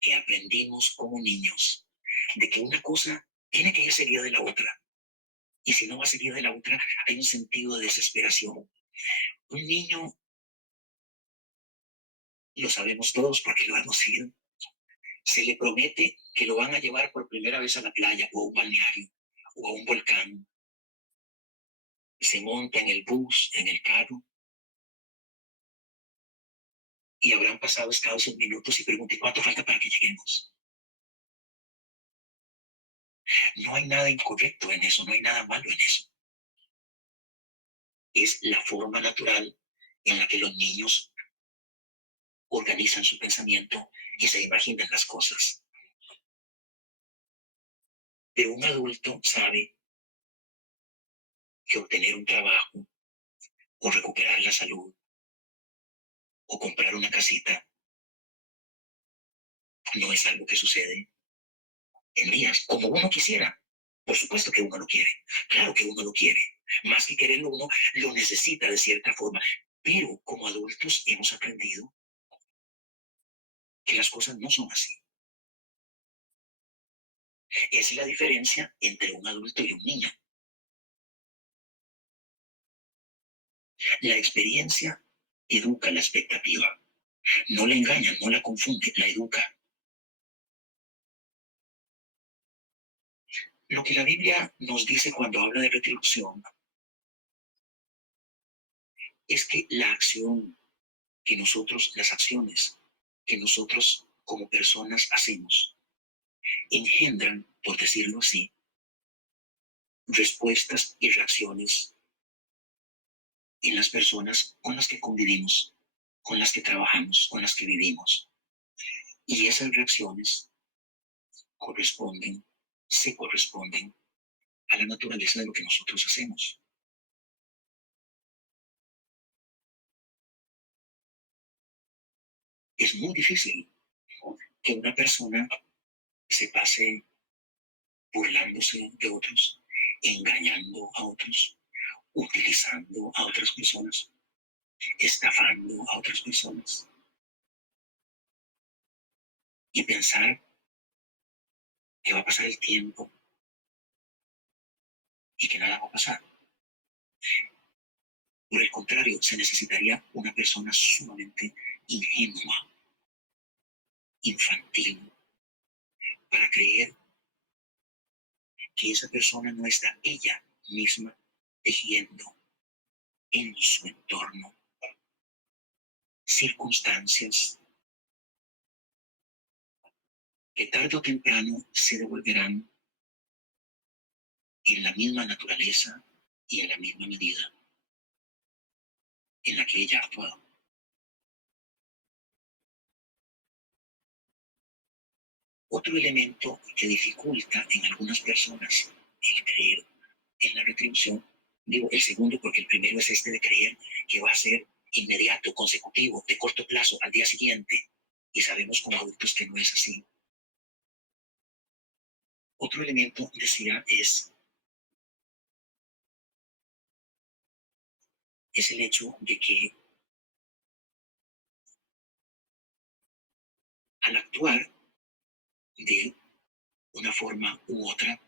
que aprendimos como niños, de que una cosa tiene que ir seguida de la otra, y si no va seguida de la otra, hay un sentido de desesperación. Un niño, lo sabemos todos porque lo hemos sido, se le promete que lo van a llevar por primera vez a la playa o a un balneario o a un volcán. Se monta en el bus, en el carro, y habrán pasado escasos minutos y pregunte cuánto falta para que lleguemos. No hay nada incorrecto en eso, no hay nada malo en eso. Es la forma natural en la que los niños organizan su pensamiento y se imaginan las cosas. Pero un adulto sabe que obtener un trabajo o recuperar la salud o comprar una casita no es algo que sucede en días como uno quisiera. Por supuesto que uno lo quiere, claro que uno lo quiere. Más que quererlo, uno lo necesita de cierta forma. Pero como adultos hemos aprendido que las cosas no son así. Es la diferencia entre un adulto y un niño. La experiencia educa la expectativa. No la engaña, no la confunde, la educa. Lo que la Biblia nos dice cuando habla de retribución es que la acción que nosotros, las acciones que nosotros como personas hacemos, engendran, por decirlo así, respuestas y reacciones en las personas con las que convivimos, con las que trabajamos, con las que vivimos. Y esas reacciones se corresponden a la naturaleza de lo que nosotros hacemos. Es muy difícil que una persona se pase burlándose de otros, engañando a otros, utilizando a otras personas, estafando a otras personas y pensar que va a pasar el tiempo y que nada va a pasar. Por el contrario, se necesitaría una persona sumamente ingenua, infantil, para creer que esa persona no está ella misma tejiendo en su entorno circunstancias que tarde o temprano se devolverán en la misma naturaleza y en la misma medida en la que ella ha actuado. Otro elemento que dificulta en algunas personas el creer en la retribución, digo el segundo porque el primero es este de creer que va a ser inmediato, consecutivo, de corto plazo, al día siguiente, y sabemos como adultos que no es así. Otro elemento, decía, es el hecho de que al actuar de una forma u otra,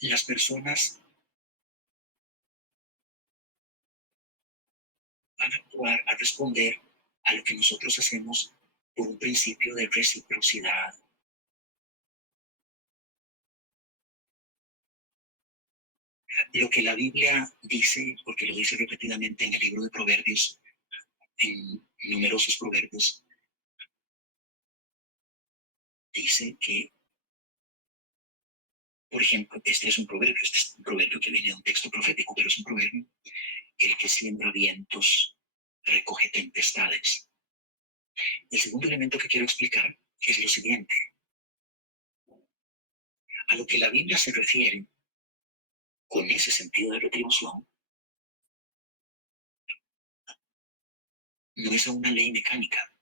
las personas van a actuar, a responder a lo que nosotros hacemos por un principio de Lo que la Biblia dice, porque lo dice repetidamente en el libro de Proverbios, en numerosos proverbios, dice que, por ejemplo, este es un proverbio que viene de un texto profético, pero es un proverbio: el que siembra vientos recoge tempestades. El segundo elemento que quiero explicar es lo siguiente. A lo que la Biblia se refiere con ese sentido de retribución no es a una ley mecánica,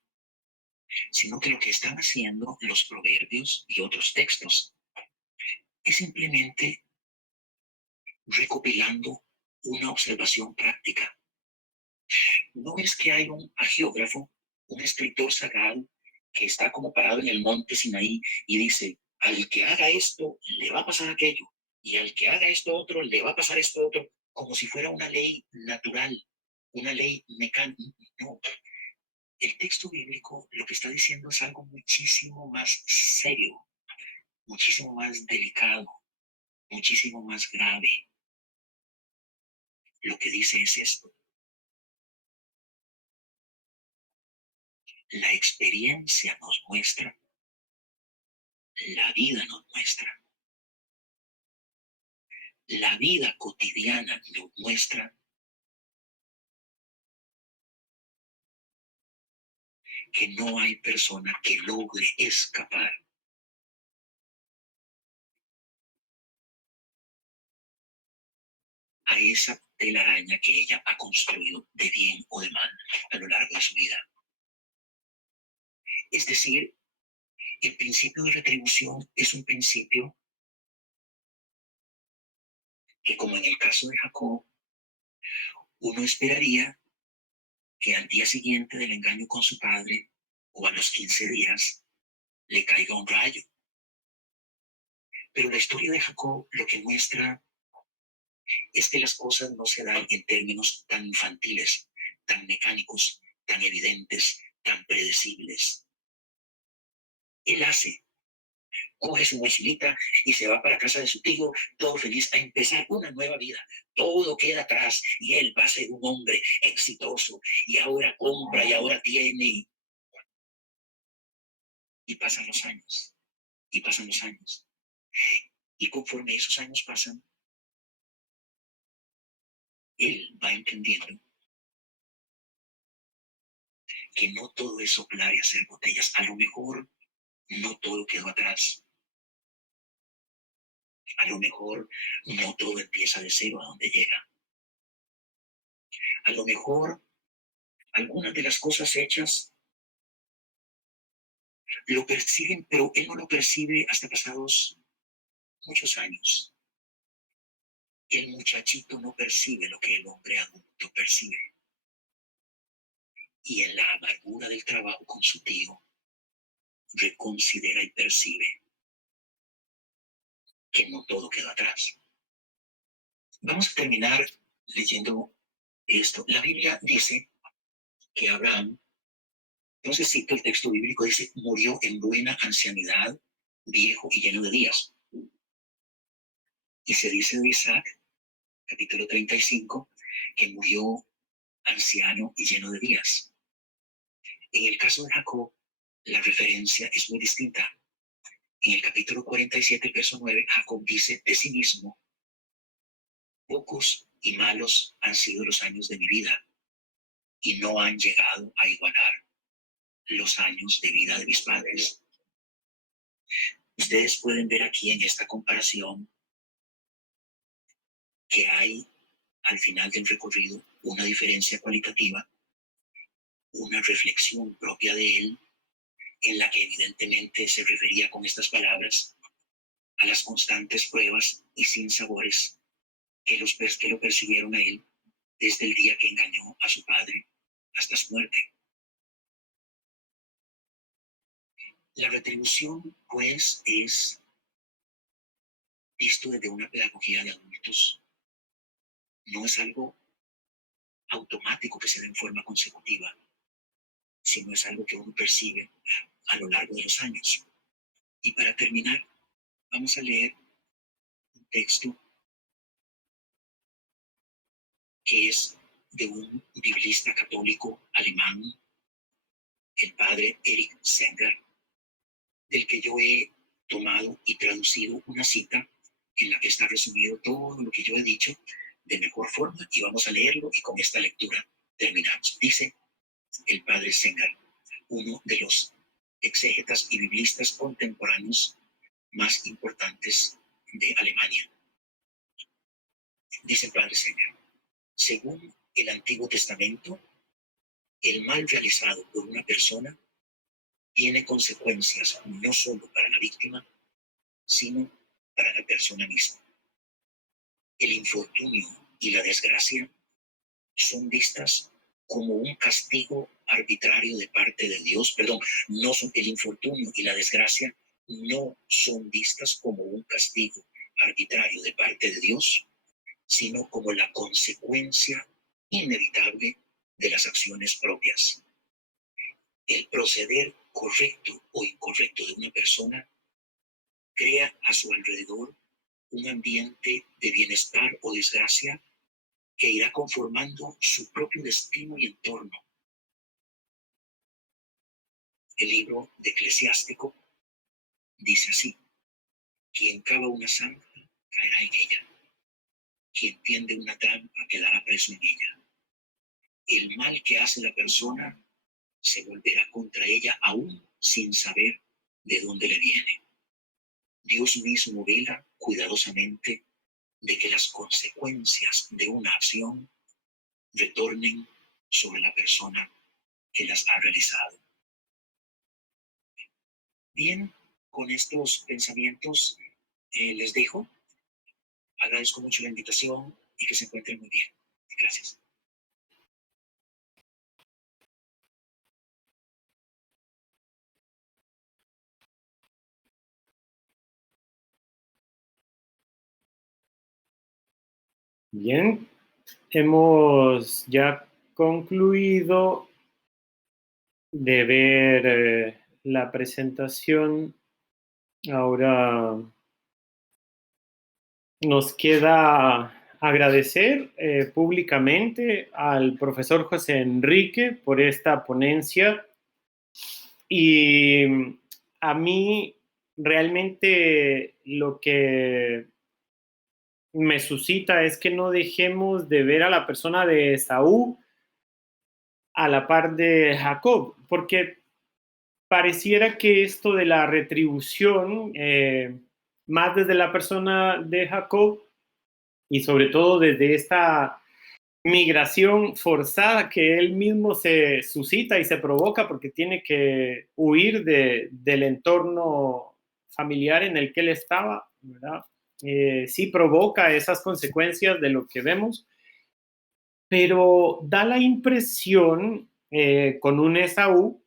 sino que lo que están haciendo los proverbios y otros textos es simplemente recopilando una observación práctica. No es que hay un agiógrafo, un escritor sagrado, que está como parado en el monte Sinaí y dice: al que haga esto, le va a pasar aquello, y al que haga esto otro, le va a pasar esto otro, como si fuera una ley natural, una ley mecánica. No, el texto bíblico lo que está diciendo es algo muchísimo más serio, muchísimo más delicado, muchísimo más grave. Lo que dice es esto: la experiencia nos muestra, la vida nos muestra, la vida cotidiana nos muestra que no hay persona que logre escapar a esa telaraña que ella ha construido de bien o de mal a lo largo de su vida. Es decir, el principio de retribución es un principio que, como en el caso de Jacob, uno esperaría que al día siguiente del engaño con su padre, o a los 15 días, le caiga un rayo. Pero la historia de Jacob lo que muestra es que las cosas no se dan en términos tan infantiles, tan mecánicos, tan evidentes, tan predecibles. Él coge su mochilita y se va para casa de su tío, todo feliz, a empezar una nueva vida. Todo queda atrás y él va a ser un hombre exitoso, y ahora compra y ahora tiene. Y pasan los años, y pasan los años. Y conforme esos años pasan, él va entendiendo que no todo es soplar y hacer botellas. A lo mejor no todo quedó atrás. A lo mejor no todo empieza de cero a donde llega. A lo mejor algunas de las cosas hechas lo persiguen, pero él no lo percibe hasta pasados muchos años. El muchachito no percibe lo que el hombre adulto percibe. Y en la amargura del trabajo con su tío, reconsidera y percibe que no todo quedó atrás. Vamos a terminar leyendo esto. La Biblia dice que Abraham, entonces cito el texto bíblico, dice: murió en buena ancianidad, viejo y lleno de días. Y se dice de Isaac, capítulo 35, que murió anciano y lleno de días. En el caso de Jacob, la referencia es muy distinta. En el capítulo 47, verso 9, Jacob dice de sí mismo: pocos y malos han sido los años de mi vida, y no han llegado a igualar los años de vida de mis padres. Ustedes pueden ver aquí en esta comparación que hay al final del recorrido una diferencia cualitativa, una reflexión propia de él, en la que evidentemente se refería con estas palabras a las constantes pruebas y sinsabores que lo persiguieron a él desde el día que engañó a su padre hasta su muerte. La retribución, pues, es, visto desde una pedagogía de adultos, no es algo automático que se da en forma consecutiva, sino es algo que uno percibe a lo largo de los años. Y para terminar, vamos a leer un texto que es de un biblista católico alemán, el padre Erich Sänger, del que yo he tomado y traducido una cita en la que está resumido todo lo que yo he dicho de mejor forma, y vamos a leerlo y con esta lectura terminamos. Dice el padre Sänger, uno de los exégetas y biblistas contemporáneos más importantes de Alemania. Dice el padre Sänger, según el Antiguo Testamento, el mal realizado por una persona tiene consecuencias no solo para la víctima, sino para la persona misma. El infortunio y la desgracia son vistas como un castigo arbitrario de parte de Dios. El infortunio y la desgracia no son vistas como un castigo arbitrario de parte de Dios, sino como la consecuencia inevitable de las acciones propias. El proceder correcto o incorrecto de una persona crea a su alrededor un ambiente de bienestar o desgracia que irá conformando su propio destino y entorno. El libro de Eclesiástico dice así: quien cava una zanja caerá en ella, quien tiende una trampa quedará preso en ella. El mal que hace la persona se volverá contra ella aún sin saber de dónde le viene. Dios mismo vela cuidadosamente de que las consecuencias de una acción retornen sobre la persona que las ha realizado. Bien, con estos pensamientos les dejo. Agradezco mucho la invitación y que se encuentren muy bien. Gracias. Bien, hemos ya concluido de ver la presentación. Ahora nos queda agradecer públicamente al profesor José Enrique por esta ponencia, y a mí realmente lo que me suscita es que no dejemos de ver a la persona de Esaú a la par de Jacob, porque pareciera que esto de la retribución, más desde la persona de Jacob y sobre todo desde esta migración forzada que él mismo se suscita y se provoca porque tiene que huir del entorno familiar en el que él estaba, ¿verdad? Sí provoca esas consecuencias de lo que vemos, pero da la impresión con un Esaú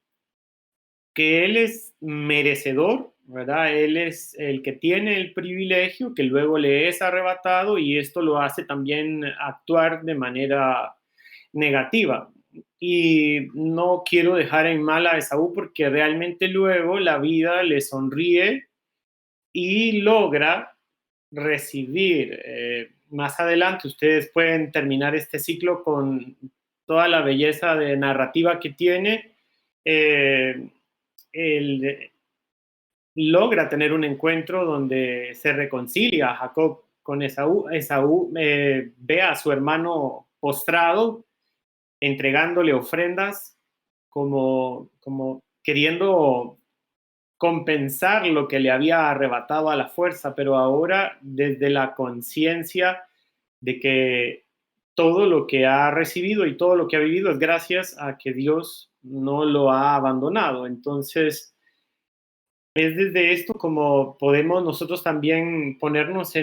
que él es merecedor, ¿verdad? Él es el que tiene el privilegio que luego le es arrebatado, y esto lo hace también actuar de manera negativa. Y no quiero dejar en mal a Esaú porque realmente luego la vida le sonríe y logra recibir. Más adelante ustedes pueden terminar este ciclo con toda la belleza de narrativa que tiene. Él logra tener un encuentro donde se reconcilia Jacob con Esaú. Esaú ve a su hermano postrado, entregándole ofrendas como queriendo compensar lo que le había arrebatado a la fuerza, pero ahora desde la conciencia de que todo lo que ha recibido y todo lo que ha vivido es gracias a que Dios no lo ha abandonado. Entonces, es desde esto como podemos nosotros también ponernos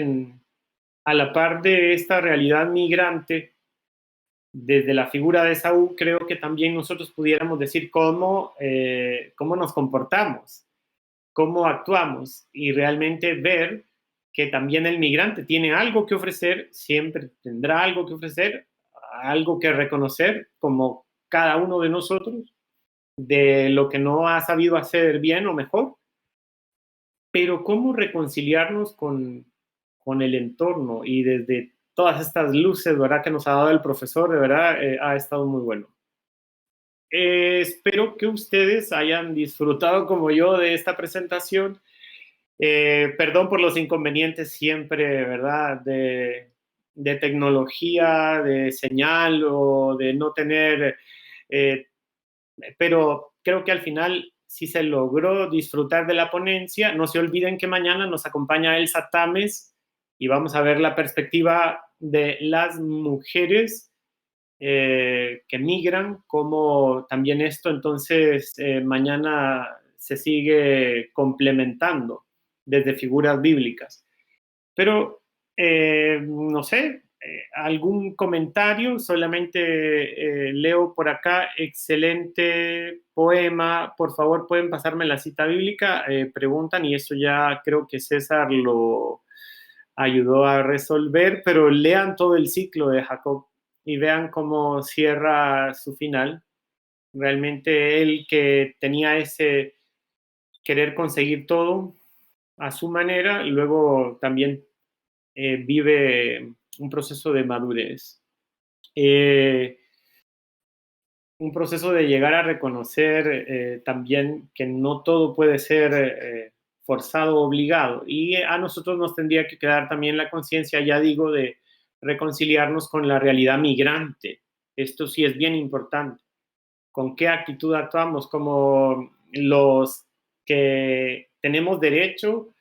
a la par de esta realidad migrante. Desde la figura de Esaú, creo que también nosotros pudiéramos decir cómo nos comportamos, cómo actuamos, y realmente ver que también el migrante tiene algo que ofrecer, siempre tendrá algo que ofrecer, algo que reconocer, como cada uno de nosotros, de lo que no ha sabido hacer bien o mejor, pero cómo reconciliarnos con el entorno, y desde todas estas luces, ¿verdad?, que nos ha dado el profesor, de verdad, ha estado muy bueno. Espero que ustedes hayan disfrutado como yo de esta presentación. Perdón por los inconvenientes siempre, ¿verdad?, de tecnología, de señal o de no tener, pero creo que al final sí se logró disfrutar de la ponencia. No se olviden que mañana nos acompaña Elsa Tames y vamos a ver la perspectiva de las mujeres que migran, como también esto entonces mañana se sigue complementando desde figuras bíblicas. Pero, no sé, algún comentario, solamente leo por acá, excelente poema, por favor pueden pasarme la cita bíblica, preguntan, y eso ya creo que César lo ayudó a resolver, pero lean todo el ciclo de Jacob y vean cómo cierra su final. Realmente él, que tenía ese querer conseguir todo a su manera, luego también vive un proceso de madurez. Un proceso de llegar a reconocer también que no todo puede ser forzado o obligado. Y a nosotros nos tendría que quedar también la conciencia, ya digo, de reconciliarnos con la realidad migrante. Esto sí es bien importante. ¿Con qué actitud actuamos? Como los que tenemos derecho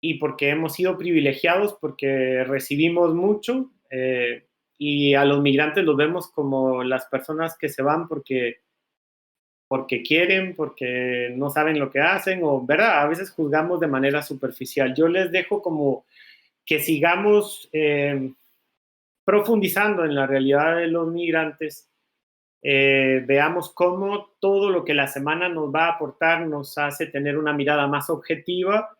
y porque hemos sido privilegiados, porque recibimos mucho, y a los migrantes los vemos como las personas que se van porque quieren, porque no saben lo que hacen, o, ¿verdad? A veces juzgamos de manera superficial. Yo les dejo como que sigamos profundizando en la realidad de los migrantes, veamos cómo todo lo que la semana nos va a aportar nos hace tener una mirada más objetiva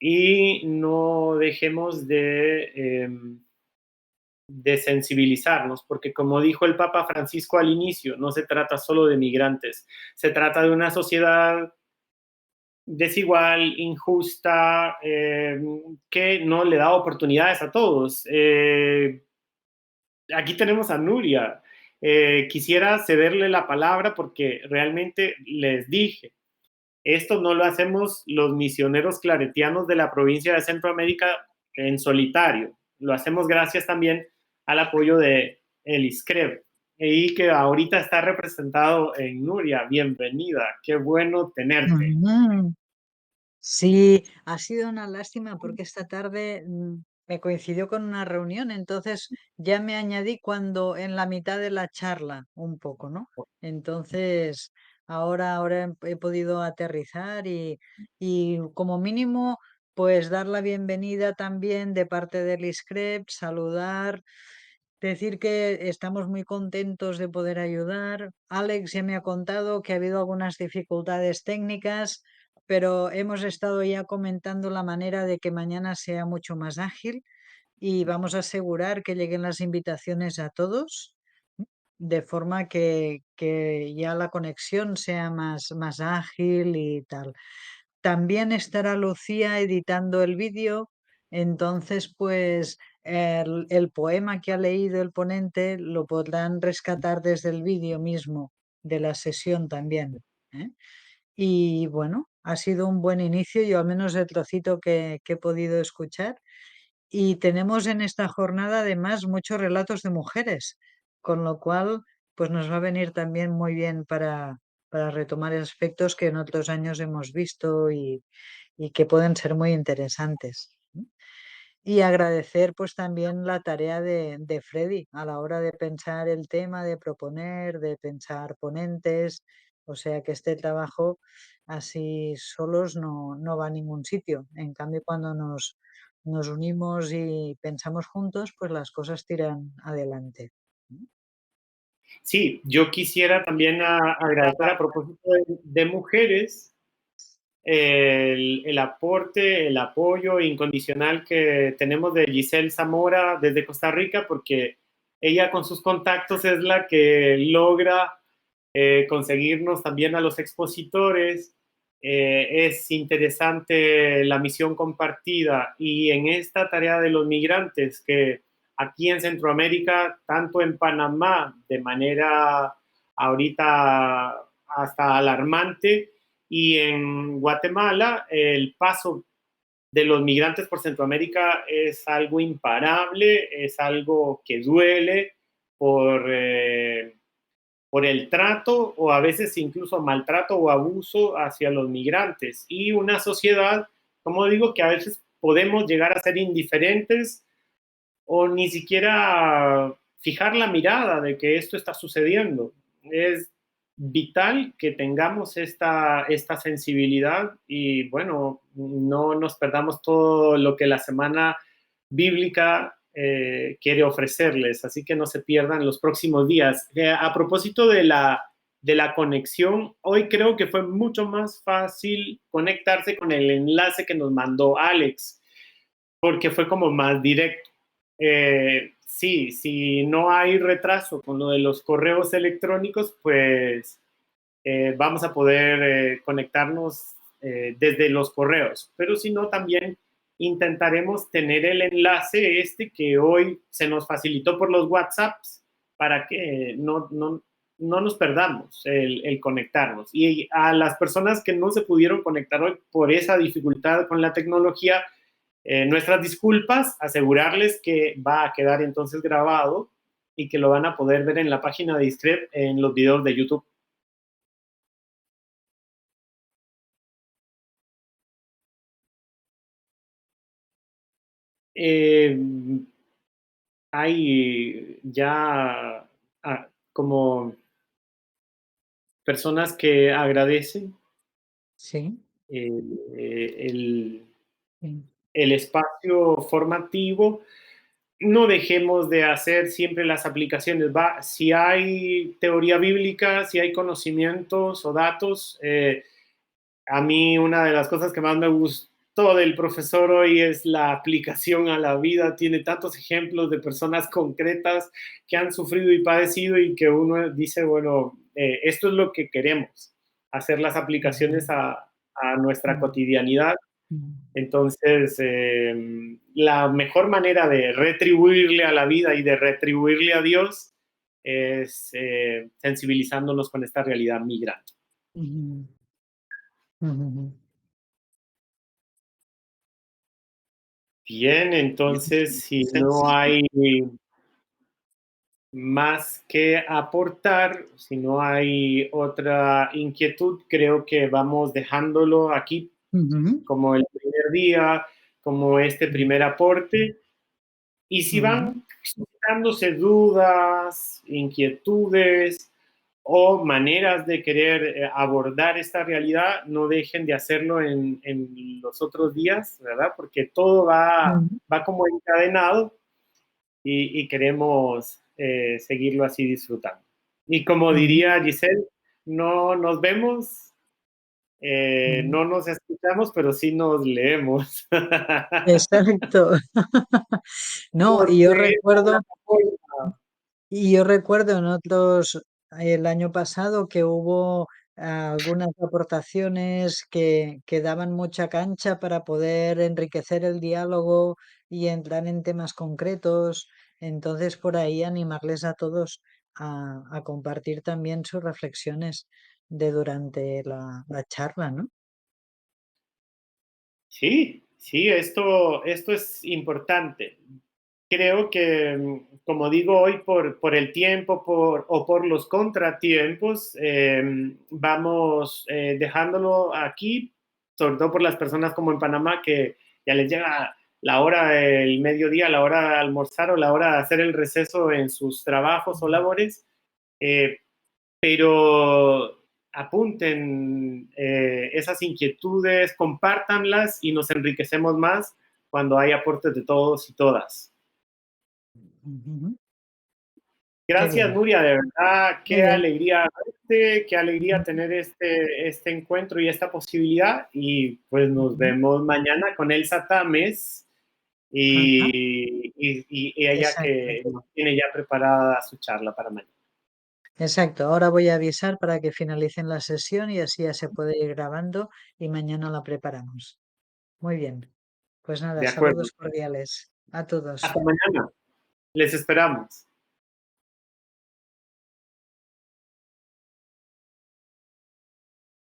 y no dejemos de sensibilizarnos, porque como dijo el Papa Francisco al inicio, no se trata solo de migrantes, se trata de una sociedad desigual, injusta, que no le da oportunidades a todos. Aquí tenemos a Nuria. Quisiera cederle la palabra porque realmente les dije, esto no lo hacemos los misioneros claretianos de la provincia de Centroamérica en solitario. Lo hacemos gracias también al apoyo de el ISCREB, y que ahorita está representado en Nuria. Bienvenida, qué bueno tenerte. Sí, ha sido una lástima porque esta tarde me coincidió con una reunión, entonces ya me añadí cuando en la mitad de la charla un poco, ¿no? Entonces ahora he podido aterrizar y como mínimo pues dar la bienvenida también de parte del ISCREP, saludar. Decir que estamos muy contentos de poder ayudar. Alex ya me ha contado que ha habido algunas dificultades técnicas, pero hemos estado ya comentando la manera de que mañana sea mucho más ágil y vamos a asegurar que lleguen las invitaciones a todos, de forma que ya la conexión sea más ágil y tal. También estará Lucía editando el vídeo, entonces pues el poema que ha leído el ponente lo podrán rescatar desde el vídeo mismo de la sesión también, ¿eh? Y bueno, ha sido un buen inicio, yo al menos el trocito que he podido escuchar. Y tenemos en esta jornada además muchos relatos de mujeres, con lo cual pues nos va a venir también muy bien para retomar aspectos que en otros años hemos visto y que pueden ser muy interesantes. Y agradecer pues también la tarea de Freddy a la hora de pensar el tema, de proponer, de pensar ponentes, o sea que este trabajo así solos no va a ningún sitio. En cambio, cuando nos unimos y pensamos juntos, pues las cosas tiran adelante. Sí, yo quisiera también agradecer a propósito de mujeres el aporte, el apoyo incondicional que tenemos de Giselle Zamora desde Costa Rica, porque ella con sus contactos es la que logra conseguirnos también a los expositores. Es interesante la misión compartida, y en esta tarea de los migrantes, que aquí en Centroamérica, tanto en Panamá, de manera ahorita hasta alarmante, y en Guatemala el paso de los migrantes por Centroamérica es algo imparable, es algo que duele por el trato o a veces incluso maltrato o abuso hacia los migrantes. Y una sociedad, como digo, que a veces podemos llegar a ser indiferentes o ni siquiera fijar la mirada de que esto está sucediendo. Es vital que tengamos esta sensibilidad y bueno, no nos perdamos todo lo que la semana bíblica quiere ofrecerles, así que no se pierdan los próximos días. A propósito de la conexión, hoy creo que fue mucho más fácil conectarse con el enlace que nos mandó Alex, porque fue como más directo. Sí, si no hay retraso con lo de los correos electrónicos, pues vamos a poder conectarnos desde los correos. Pero si no, también intentaremos tener el enlace este que hoy se nos facilitó por los WhatsApps para que no nos perdamos el conectarnos. Y a las personas que no se pudieron conectar hoy por esa dificultad con la tecnología, nuestras disculpas, asegurarles que va a quedar entonces grabado y que lo van a poder ver en la página de ISCREP en los videos de YouTube. Hay ya como personas que agradecen Sí, el sí. espacio formativo. No dejemos de hacer siempre las aplicaciones. Si hay teoría bíblica, si hay conocimientos o datos, a mí una de las cosas que más me gustó del profesor hoy es la aplicación a la vida. Tiene tantos ejemplos de personas concretas que han sufrido y padecido y que uno dice, bueno, esto es lo que queremos, hacer las aplicaciones a nuestra cotidianidad. Entonces, la mejor manera de retribuirle a la vida y de retribuirle a Dios es sensibilizándonos con esta realidad migrante. Bien, entonces, si no hay más que aportar, si no hay otra inquietud, creo que vamos dejándolo aquí como el primer día, como este primer aporte. Y si van suscitándose dudas, inquietudes o maneras de querer abordar esta realidad, no dejen de hacerlo en los otros días, ¿verdad? Porque todo va como encadenado y queremos seguirlo así disfrutando. Y como diría Giselle, no nos vemos, no nos escuchamos, pero sí nos leemos. Exacto. No, Porque esta plataforma, y yo recuerdo en otros, el año pasado que hubo algunas aportaciones que daban mucha cancha para poder enriquecer el diálogo y entrar en temas concretos. Entonces, por ahí animarles a todos a compartir también sus reflexiones de durante la charla, ¿no? sí, sí, esto es importante. Creo que, como digo hoy, por el tiempo o por los contratiempos, vamos dejándolo aquí, sobre todo por las personas como en Panamá, que ya les llega la hora del mediodía, la hora de almorzar o la hora de hacer el receso en sus trabajos o labores. Pero apunten esas inquietudes, compártanlas y nos enriquecemos más cuando hay aportes de todos y todas. Gracias, bien. Nuria, de verdad, Muy qué bien. alegría verte, qué alegría tener este encuentro y esta posibilidad. Y pues nos vemos mañana con Elsa Tames Ajá, y ella exacto. que nos tiene ya preparada su charla para mañana. Exacto, ahora voy a avisar para que finalicen la sesión y así ya se puede ir grabando y mañana la preparamos. Muy bien, pues nada, De acuerdo. saludos cordiales a todos. Hasta mañana. Les esperamos.